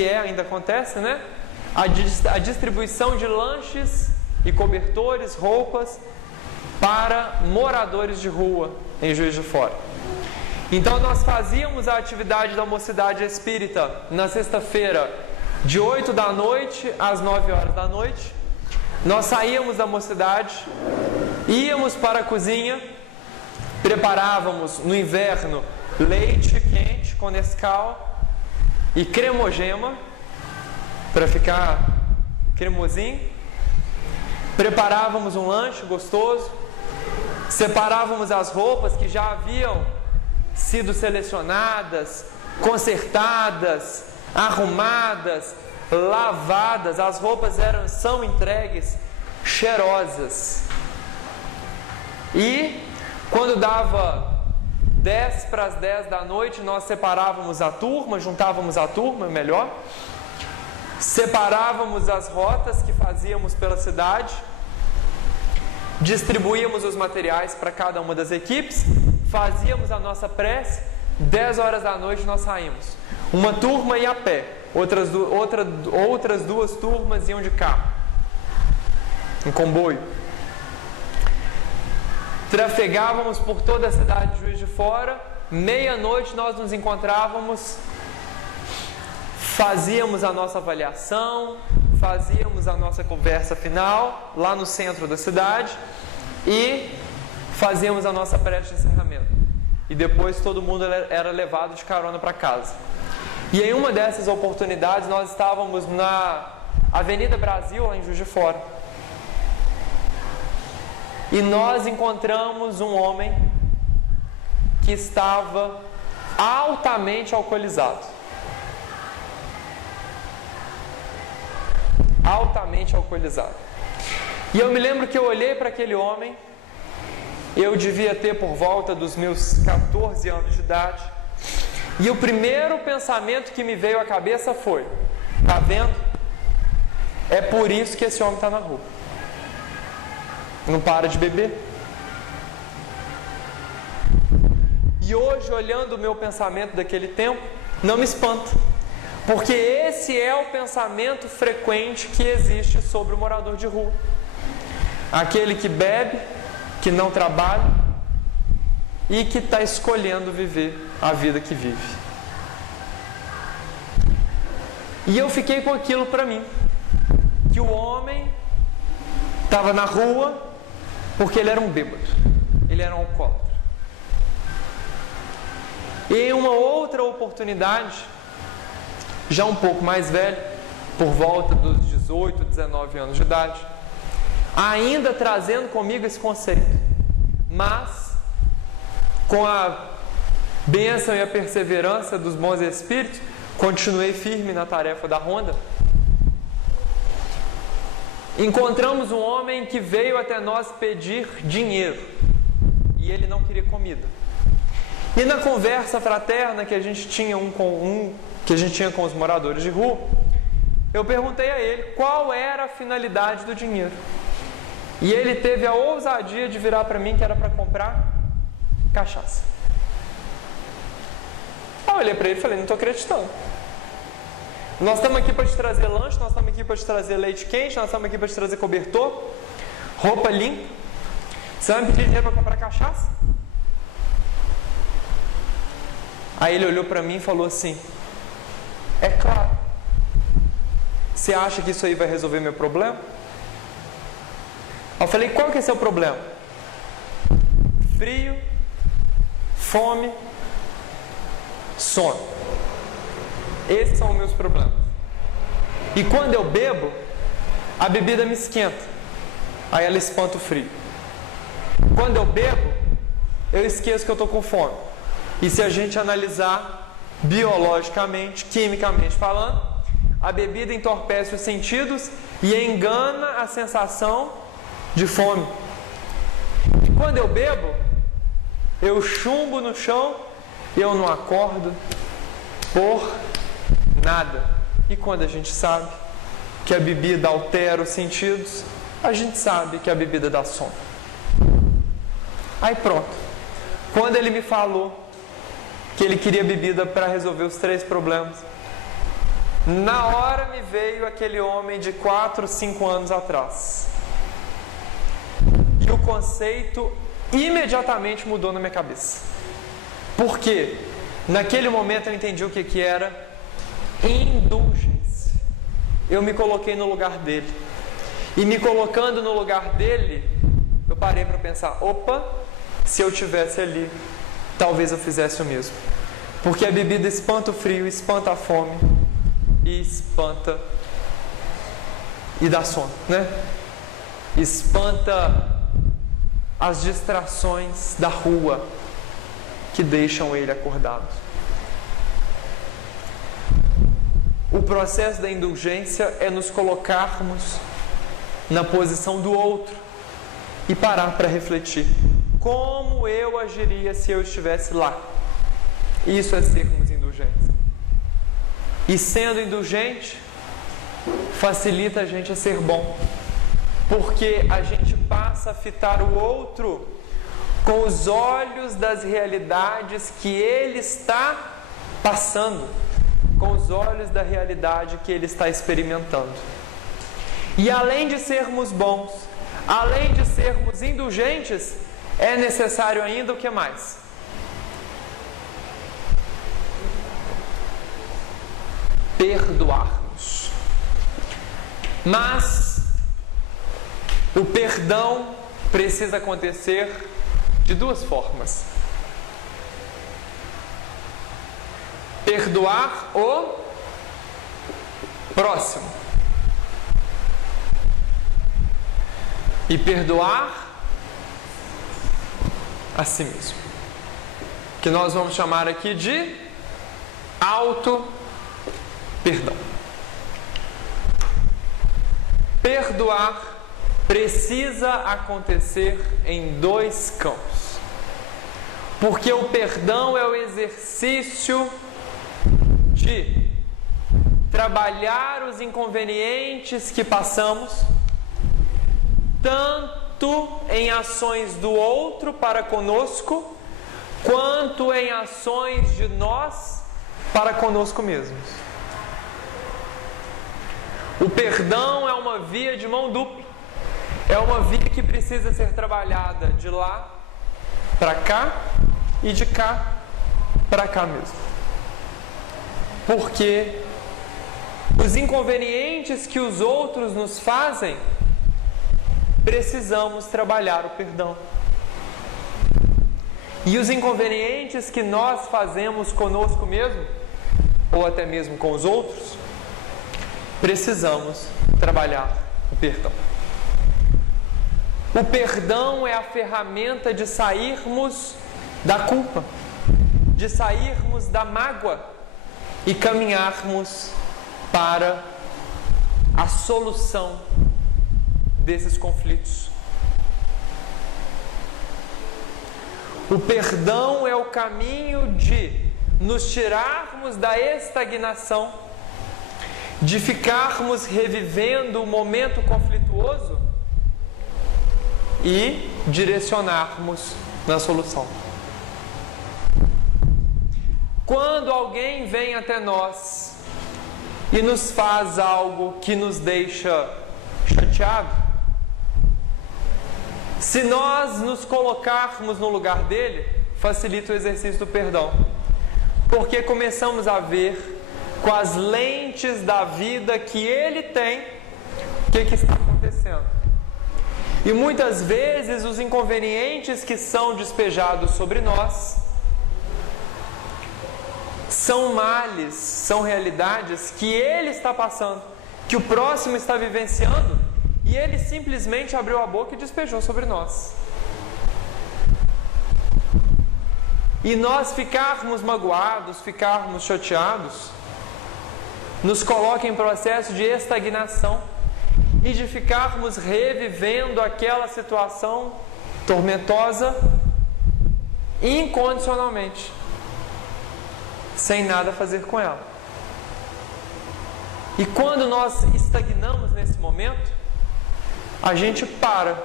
ainda acontece, né? A distribuição de lanches e cobertores, roupas para moradores de rua em Juiz de Fora. Então nós fazíamos a atividade da Mocidade Espírita na sexta-feira, de 8 da noite às 9 horas da noite. Nós saíamos da mocidade, íamos para a cozinha, preparávamos no inverno leite quente com Nescau e cremogema para ficar cremosinho. Preparávamos um lanche gostoso, separávamos as roupas que já haviam sido selecionadas, consertadas, arrumadas, lavadas. As roupas são entregues cheirosas. E quando dava 10 para as 10 da noite, nós separávamos a turma, juntávamos a turma, melhor, separávamos as rotas que fazíamos pela cidade, distribuíamos os materiais para cada uma das equipes, fazíamos a nossa prece. 10 horas da noite nós saímos. Uma turma ia a pé, outras duas turmas iam de carro, em comboio. Trafegávamos por toda a cidade de Juiz de Fora. Meia-noite nós nos encontrávamos, fazíamos a nossa avaliação, fazíamos a nossa conversa final lá no centro da cidade e fazíamos a nossa prece de encerramento. E depois todo mundo era levado de carona para casa. E em uma dessas oportunidades nós estávamos na Avenida Brasil, lá em Juiz de Fora. E nós encontramos um homem que estava altamente alcoolizado. Altamente alcoolizado. E eu me lembro que eu olhei para aquele homem. Eu devia ter por volta dos meus 14 anos de idade. E o primeiro pensamento que me veio à cabeça foi: tá vendo? É por isso que esse homem está na rua. Não para de beber. E hoje, olhando o meu pensamento daquele tempo, não me espanta. Porque esse é o pensamento frequente que existe sobre o morador de rua. Aquele que bebe, que não trabalha e que está escolhendo viver a vida que vive. E eu fiquei com aquilo para mim, que o homem estava na rua porque ele era um bêbado, ele era um alcoólatra. E em uma outra oportunidade, já um pouco mais velho, por volta dos 18, 19 anos de idade, ainda trazendo comigo esse conceito, mas com a bênção e a perseverança dos bons espíritos, continuei firme na tarefa da ronda. Encontramos um homem que veio até nós pedir dinheiro e ele não queria comida. E na conversa fraterna que a gente tinha com os moradores de rua, eu perguntei a ele qual era a finalidade do dinheiro. E ele teve a ousadia de virar para mim que era para comprar cachaça. Eu olhei para ele e falei: não estou acreditando. Nós estamos aqui para te trazer lanche, nós estamos aqui para te trazer leite quente, nós estamos aqui para te trazer cobertor, roupa limpa. Você vai me pedir dinheiro para comprar cachaça? Aí ele olhou para mim e falou assim: é claro. Você acha que isso aí vai resolver meu problema? Eu falei: qual que é seu problema? Frio, fome, sono. Esses são os meus problemas. E quando eu bebo, a bebida me esquenta. Aí ela espanta o frio. Quando eu bebo, eu esqueço que eu estou com fome. E se a gente analisar biologicamente, quimicamente falando, a bebida entorpece os sentidos e engana a sensação de fome. E quando eu bebo, eu chumbo no chão, eu não acordo por nada. E quando a gente sabe que a bebida altera os sentidos, a gente sabe que a bebida dá sono. Aí pronto. Quando ele me falou que ele queria bebida para resolver os 3 problemas, na hora me veio aquele homem de 4, 5 anos atrás. E o conceito imediatamente mudou na minha cabeça. Por quê? Naquele momento eu entendi o que era indulgência. Eu me coloquei no lugar dele. E me colocando no lugar dele, eu parei para pensar, opa, se eu estivesse ali, talvez eu fizesse o mesmo. Porque a bebida espanta o frio, espanta a fome e espanta e dá sono, né? Espanta as distrações da rua que deixam ele acordado. O processo da indulgência é nos colocarmos na posição do outro e parar para refletir. Como eu agiria se eu estivesse lá? Isso é sermos indulgentes. E sendo indulgente, facilita a gente a ser bom. Porque a gente passa a fitar o outro com os olhos das realidades que ele está passando, com os olhos da realidade que ele está experimentando. E além de sermos bons, além de sermos indulgentes, é necessário ainda o que mais? Perdoarmos. Mas o perdão precisa acontecer de 2 formas. Perdoar o próximo e perdoar a si mesmo, que nós vamos chamar aqui de auto-perdão. Perdoar precisa acontecer em 2 campos, porque o perdão é o exercício de trabalhar os inconvenientes que passamos, tanto em ações do outro para conosco, quanto em ações de nós para conosco mesmos. O perdão é uma via de mão dupla. É uma via que precisa ser trabalhada de lá para cá e de cá para cá mesmo. Porque os inconvenientes que os outros nos fazem, precisamos trabalhar o perdão. E os inconvenientes que nós fazemos conosco mesmo, ou até mesmo com os outros, precisamos trabalhar o perdão. O perdão é a ferramenta de sairmos da culpa, de sairmos da mágoa e caminharmos para a solução desses conflitos. O perdão é o caminho de nos tirarmos da estagnação, de ficarmos revivendo o momento conflituoso e direcionarmos na solução. Quando alguém vem até nós e nos faz algo que nos deixa chateado, se nós nos colocarmos no lugar dele, facilita o exercício do perdão, porque começamos a ver com as lentes da vida que ele tem o que está acontecendo. E muitas vezes os inconvenientes que são despejados sobre nós são males, são realidades que ele está passando, que o próximo está vivenciando, e ele simplesmente abriu a boca e despejou sobre nós. e nós ficarmos magoados, ficarmos chateados, nos coloca em processo de estagnação e de ficarmos revivendo aquela situação tormentosa incondicionalmente, sem nada fazer com ela. E quando nós estagnamos nesse momento, a gente para,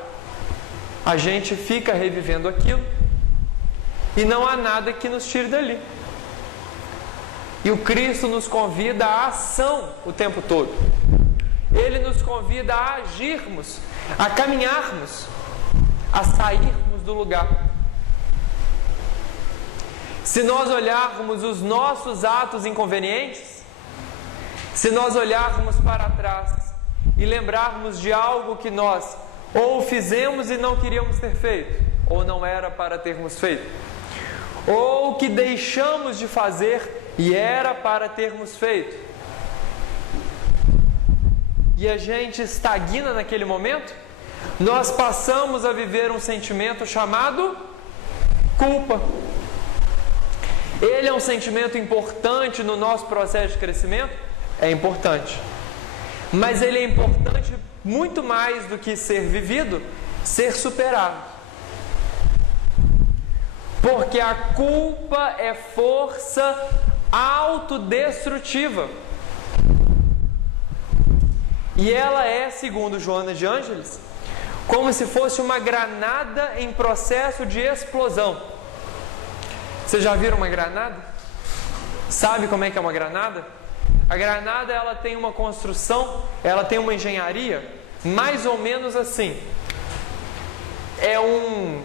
a gente fica revivendo aquilo e não há nada que nos tire dali. E o Cristo nos convida à ação o tempo todo. Ele nos convida a agirmos, a caminharmos, a sairmos do lugar. Se nós olharmos os nossos atos inconvenientes, se nós olharmos para trás e lembrarmos de algo que nós ou fizemos e não queríamos ter feito, ou não era para termos feito, ou que deixamos de fazer e era para termos feito, e a gente estagna naquele momento, nós passamos a viver um sentimento chamado culpa. Ele é um sentimento importante no nosso processo de crescimento? É importante. Mas ele é importante muito mais do que ser vivido, ser superado. Porque a culpa é força autodestrutiva. E ela é, segundo Joana de Ângeles, como se fosse uma granada em processo de explosão. Vocês já viram uma granada? Sabe como é que é uma granada? A granada, ela tem uma construção, ela tem uma engenharia, mais ou menos assim. É um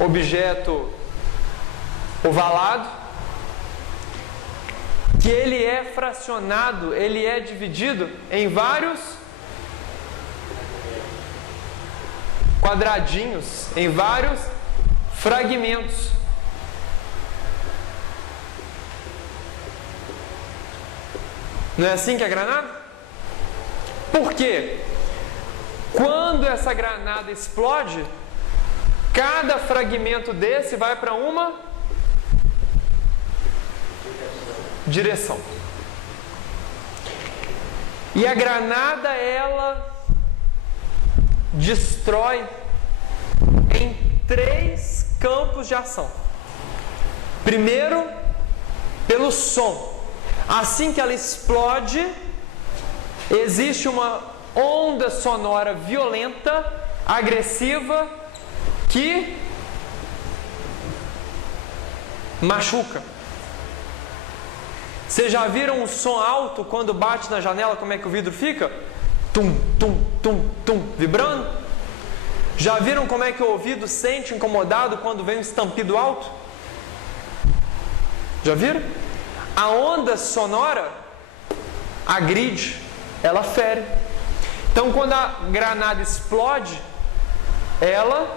objeto ovalado, que ele é fracionado, ele é dividido em vários quadradinhos, em vários fragmentos. Não é assim que é a granada? Por quê? Quando essa granada explode, cada fragmento desse vai para uma direção. E a granada, ela destrói em 3 campos de ação. Primeiro, pelo som. Assim que ela explode, existe uma onda sonora violenta, agressiva, que machuca. Vocês já viram um som alto quando bate na janela, como é que o vidro fica? Tum, tum, tum, tum, vibrando? Já viram como é que o ouvido sente incomodado quando vem um estampido alto? Já viram? A onda sonora agride, ela fere. Então, quando a granada explode, ela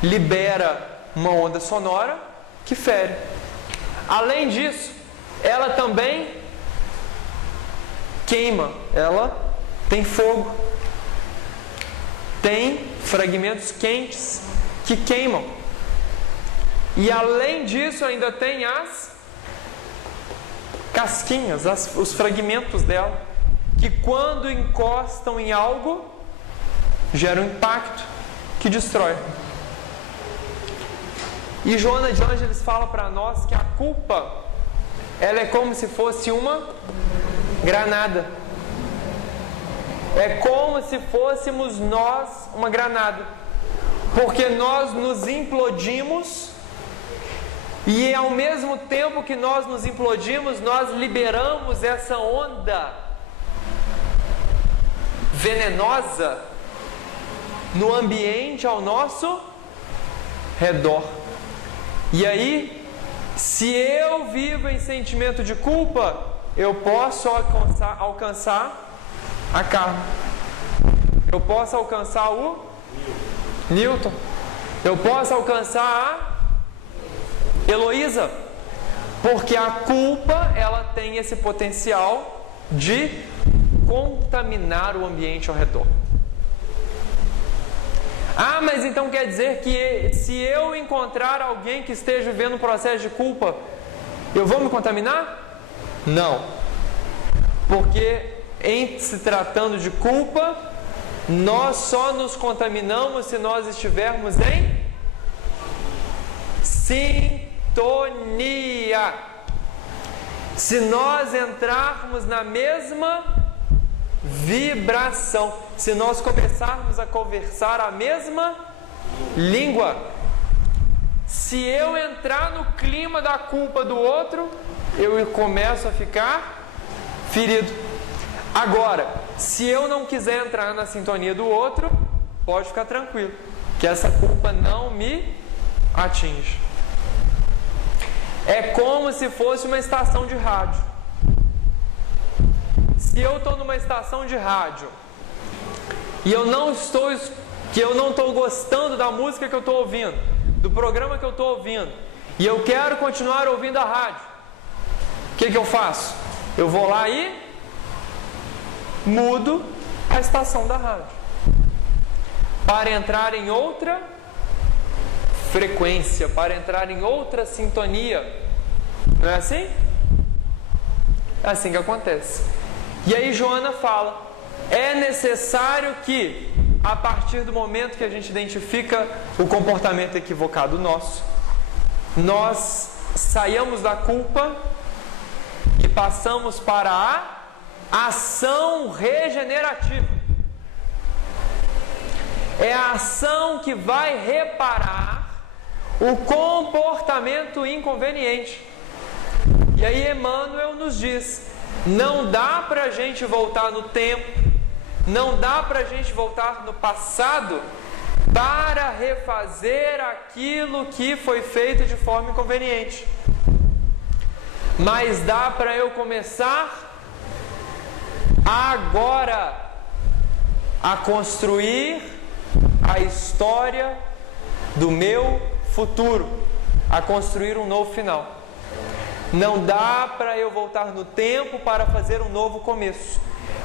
libera uma onda sonora que fere. Além disso, ela também queima, ela tem fogo, tem fragmentos quentes que queimam. E além disso, ainda tem as casquinhas, os fragmentos dela, que quando encostam em algo, geram um impacto que destrói. E Joana de Ângeles fala para nós que a culpa, ela é como se fosse uma granada. É como se fôssemos nós uma granada. Porque nós nos implodimos e ao mesmo tempo que nós nos implodimos, nós liberamos essa onda venenosa no ambiente ao nosso redor. E aí, se eu vivo em sentimento de culpa, eu posso alcançar a Carla. Eu posso alcançar o Newton. Eu posso alcançar a Heloísa. Porque a culpa, ela tem esse potencial de contaminar o ambiente ao redor. Ah, mas então quer dizer que se eu encontrar alguém que esteja vivendo um processo de culpa, eu vou me contaminar? Não. Porque em se tratando de culpa, nós só nos contaminamos se nós estivermos em sintonia. Se nós entrarmos na mesma vibração, se nós começarmos a conversar a mesma língua. Se eu entrar no clima da culpa do outro, eu começo a ficar ferido. Agora, se eu não quiser entrar na sintonia do outro, pode ficar tranquilo, que essa culpa não me atinge. É como se fosse uma estação de rádio. Se eu estou numa estação de rádio e eu não estou gostando da música que eu estou ouvindo, do programa que eu estou ouvindo, e eu quero continuar ouvindo a rádio, o que eu faço? Eu vou lá e mudo a estação da rádio para entrar em outra frequência, para entrar em outra sintonia. Não é assim? É assim que acontece. E aí Joana fala: é necessário que, a partir do momento que a gente identifica o comportamento equivocado nosso, nós saiamos da culpa e passamos para a ação regenerativa. É a ação que vai reparar o comportamento inconveniente. E aí Emmanuel nos diz: não dá para a gente voltar no tempo, não dá para a gente voltar no passado para refazer aquilo que foi feito de forma inconveniente. Mas dá para eu começar agora a construir a história do meu futuro, a construir um novo final. Não dá para eu voltar no tempo para fazer um novo começo,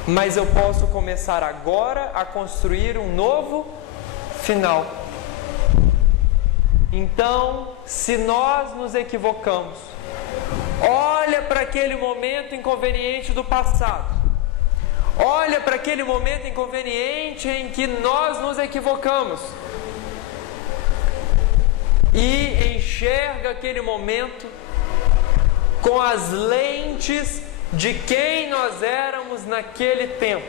mas eu posso começar agora a construir um novo final. Então, se nós nos equivocamos, olha para aquele momento inconveniente do passado, olha para aquele momento inconveniente em que nós nos equivocamos e enxerga aquele momento com as lentes de quem nós éramos naquele tempo.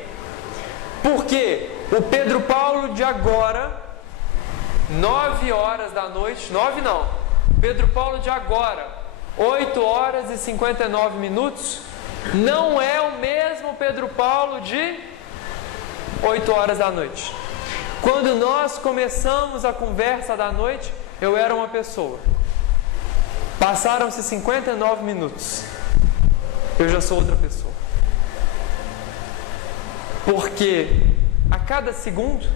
Porque o Pedro Paulo de agora, 9 horas da noite, 9 não, Pedro Paulo de agora, 8 horas e 59 minutos, não é o mesmo Pedro Paulo de 8 horas da noite. Quando nós começamos a conversa da noite, eu era uma pessoa. Passaram-se 59 minutos, eu já sou outra pessoa. Porque a cada segundo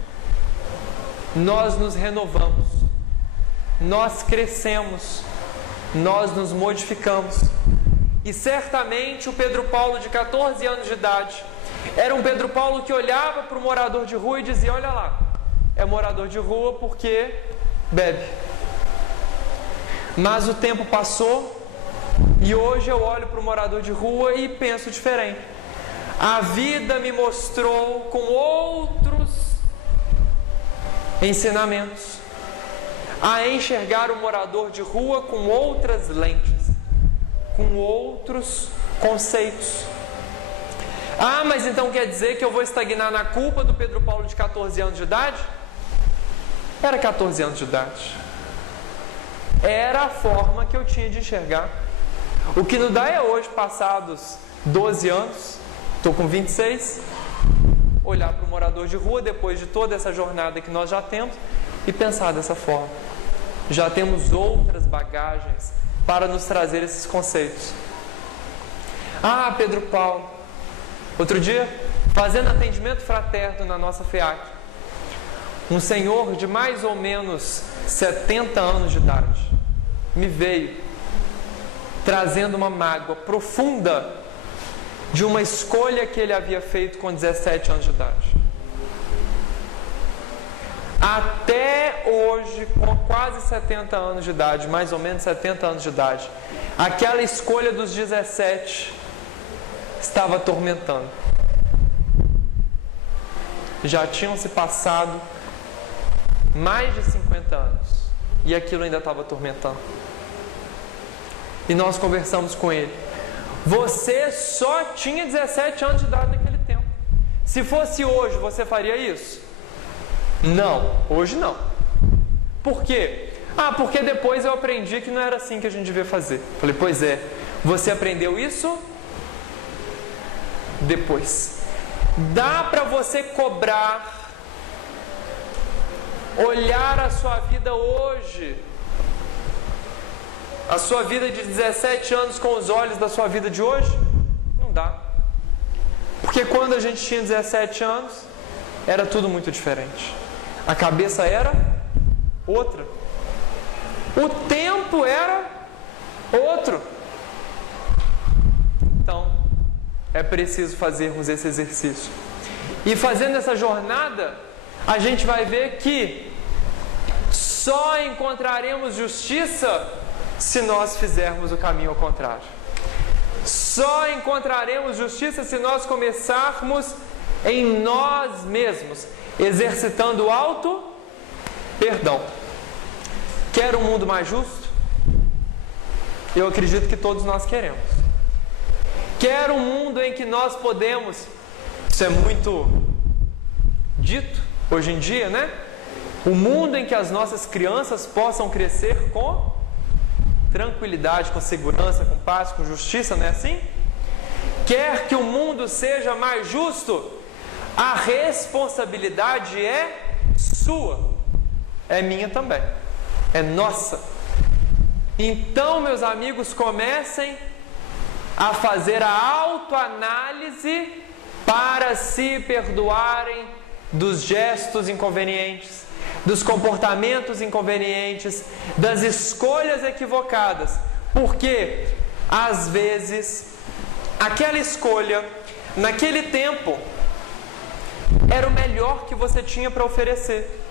nós nos renovamos, nós crescemos, nós nos modificamos. E certamente o Pedro Paulo de 14 anos de idade era um Pedro Paulo que olhava para o morador de rua e dizia: olha lá, é morador de rua porque bebe. Mas o tempo passou e hoje eu olho para o morador de rua e penso diferente. A vida me mostrou com outros ensinamentos a enxergar o morador de rua com outras lentes, com outros conceitos. Ah, mas então quer dizer que eu vou estagnar na culpa do Pedro Paulo de 14 anos de idade? Era 14 anos de idade. Era a forma que eu tinha de enxergar. O que não dá é hoje, passados 12 anos, estou com 26, olhar para o morador de rua depois de toda essa jornada que nós já temos e pensar dessa forma. Já temos outras bagagens para nos trazer esses conceitos. Ah, Pedro Paulo, outro dia, fazendo atendimento fraterno na nossa FEAC, um senhor de mais ou menos 70 anos de idade me veio trazendo uma mágoa profunda de uma escolha que ele havia feito com 17 anos de idade. Até hoje, com quase 70 anos de idade, mais ou menos 70 anos de idade, aquela escolha dos 17 estava atormentando. Já tinham se passado mais de 50 anos e aquilo ainda estava atormentando. E nós conversamos com ele. Você só tinha 17 anos de idade naquele tempo. Se fosse hoje, você faria isso? Não, hoje não. Por quê? Porque depois eu aprendi que não era assim que a gente devia fazer. Falei, pois é, você aprendeu isso depois. Dá para você cobrar, olhar a sua vida hoje, a sua vida de 17 anos com os olhos da sua vida de hoje? Não dá. Porque quando a gente tinha 17 anos, era tudo muito diferente. A cabeça era outra. O tempo era outro. Então, é preciso fazermos esse exercício. E fazendo essa jornada, a gente vai ver que só encontraremos justiça se nós fizermos o caminho ao contrário. Só encontraremos justiça se nós começarmos em nós mesmos, exercitando o auto-perdão. Quer um mundo mais justo? Eu acredito que todos nós queremos. Quer um mundo em que nós podemos, isso é muito dito hoje em dia, né? Um mundo em que as nossas crianças possam crescer com tranquilidade, com segurança, com paz, com justiça, não é assim? Quer que o mundo seja mais justo? A responsabilidade é sua, é minha também, é nossa. Então, meus amigos, comecem a fazer a autoanálise para se perdoarem dos gestos inconvenientes, dos comportamentos inconvenientes, das escolhas equivocadas, porque às vezes aquela escolha naquele tempo era o melhor que você tinha para oferecer.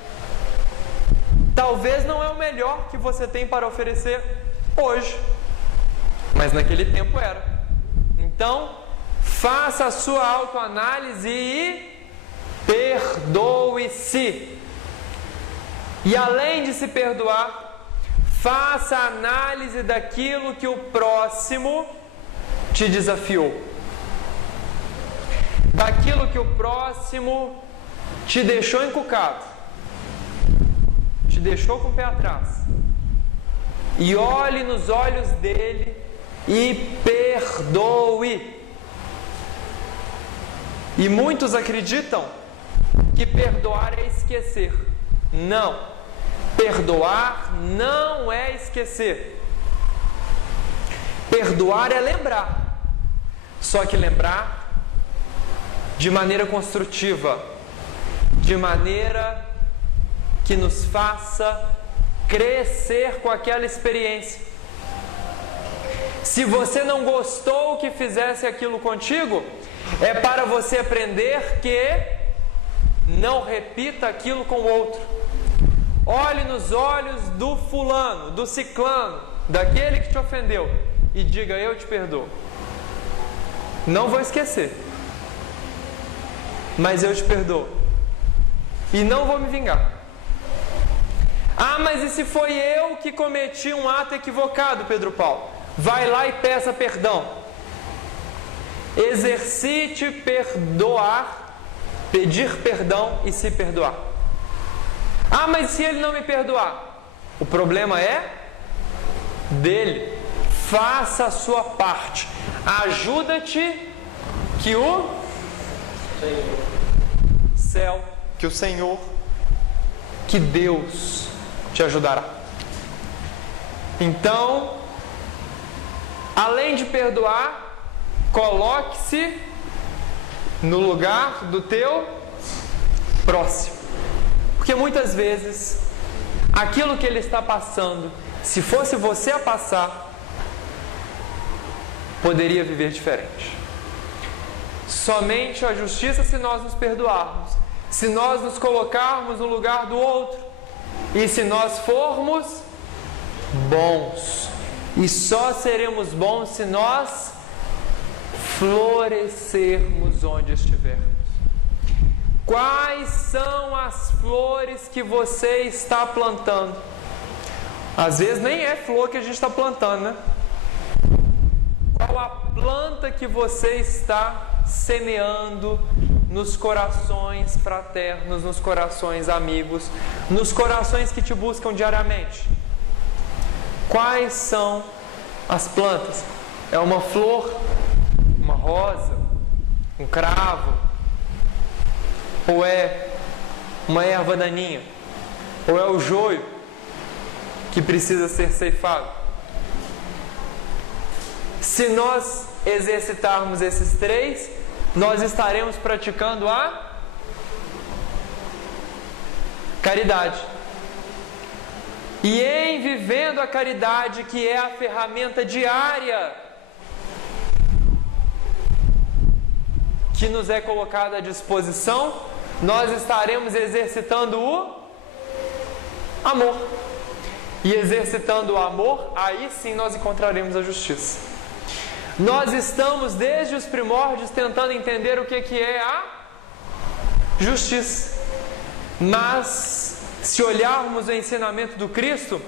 Talvez não é o melhor que você tem para oferecer hoje, mas naquele tempo era. Então, faça a sua autoanálise e perdoe-se. E além de se perdoar, faça a análise daquilo que o próximo te desafiou, daquilo que o próximo te deixou encucado, te deixou com o pé atrás. E olhe nos olhos dele e perdoe. E muitos acreditam que perdoar é esquecer. Não, perdoar não é esquecer. Perdoar é lembrar. Só que lembrar de maneira construtiva, de maneira que nos faça crescer com aquela experiência. Se você não gostou que fizesse aquilo contigo, é para você aprender que não repita aquilo com o outro. Olhe nos olhos do fulano, do ciclano, daquele que te ofendeu e diga: eu te perdoo. Não vou esquecer, mas eu te perdoo e não vou me vingar. Mas e se foi eu que cometi um ato equivocado, Pedro Paulo? Vai lá e peça perdão. Exercite perdoar, pedir perdão e se perdoar. Mas se ele não me perdoar? O problema é dele. Faça a sua parte. Ajuda-te que o céu, que o Senhor, que Deus te ajudará. Então, além de perdoar, coloque-se no lugar do teu próximo. Porque muitas vezes, aquilo que ele está passando, se fosse você a passar, poderia viver diferente. Somente a justiça se nós nos perdoarmos. se nós nos colocarmos no lugar do outro e se nós formos bons. E só seremos bons se nós florescermos onde estivermos. Quais são as flores que você está plantando? Às vezes nem é flor que a gente está plantando, né? Qual a planta que você está semeando nos corações fraternos, nos corações amigos, nos corações que te buscam diariamente? Quais são as plantas? É uma flor, uma rosa, um cravo? Ou é uma erva daninha? Ou é o joio que precisa ser ceifado? Se nós exercitarmos esses três, nós estaremos praticando a caridade. E em vivendo a caridade, que é a ferramenta diária que nos é colocada à disposição, nós estaremos exercitando o amor. E exercitando o amor, aí sim nós encontraremos a justiça. Nós estamos desde os primórdios tentando entender o que é a justiça. Mas se olharmos o ensinamento do Cristo,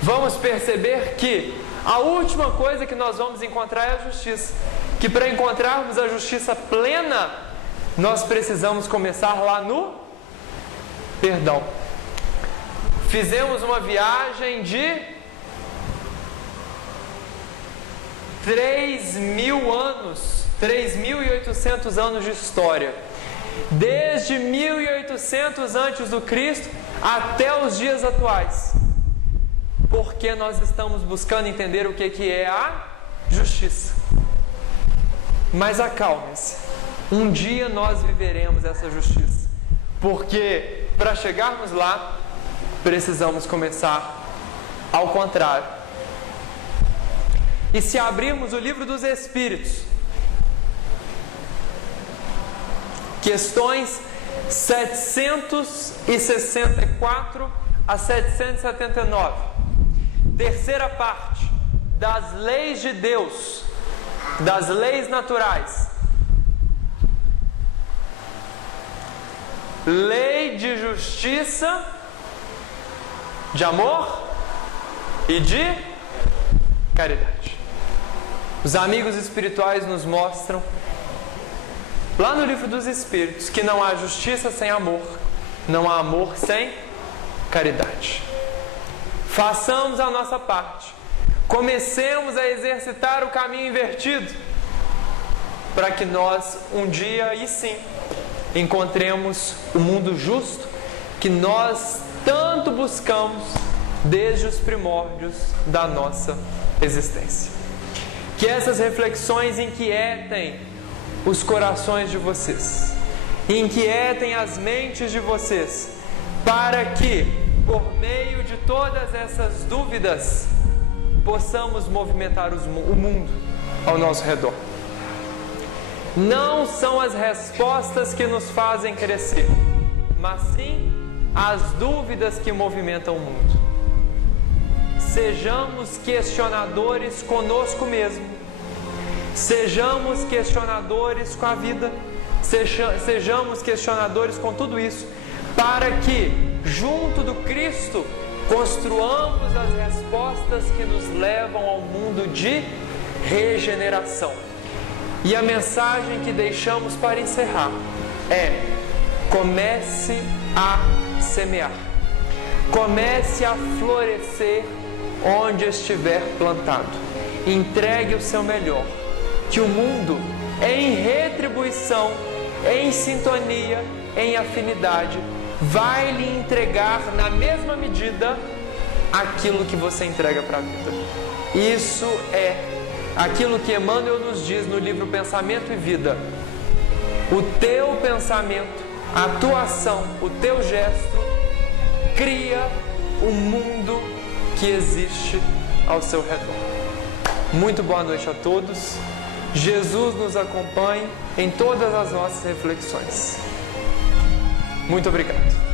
vamos perceber que a última coisa que nós vamos encontrar é a justiça. Que para encontrarmos a justiça plena, nós precisamos começar lá no perdão. Fizemos uma viagem de 3.000 anos, 3.800 anos de história. Desde 1800 antes do Cristo até os dias atuais. Porque nós estamos buscando entender o que é a justiça. Mas acalme-se. Um dia nós viveremos essa justiça. Porque para chegarmos lá, precisamos começar ao contrário. E se abrirmos o livro dos Espíritos, questões 764 a 779, terceira parte, das leis de Deus, das leis naturais, lei de justiça, de amor e de caridade. Os amigos espirituais nos mostram, lá no livro dos Espíritos, que não há justiça sem amor, não há amor sem caridade. Façamos a nossa parte. Comecemos a exercitar o caminho invertido, para que nós, um dia, aí sim, encontremos o mundo justo que nós tanto buscamos desde os primórdios da nossa existência. Que essas reflexões inquietem os corações de vocês, inquietem as mentes de vocês, para que, por meio de todas essas dúvidas, possamos movimentar o mundo ao nosso redor. Não são as respostas que nos fazem crescer, mas sim as dúvidas que movimentam o mundo. Sejamos questionadores conosco mesmo. Sejamos questionadores com a vida. Sejamos questionadores com tudo isso, para que, junto do Cristo, construamos as respostas que nos levam ao mundo de regeneração. E a mensagem que deixamos para encerrar é: comece a semear. Comece a florescer onde estiver plantado. Entregue o seu melhor, que o mundo, em retribuição, em sintonia, em afinidade, vai lhe entregar na mesma medida aquilo que você entrega para a vida. Isso é aquilo que Emmanuel nos diz no livro Pensamento e Vida. O teu pensamento, a tua ação, o teu gesto cria o mundo que existe ao seu redor. Muito boa noite a todos. Jesus nos acompanhe em todas as nossas reflexões. Muito obrigado.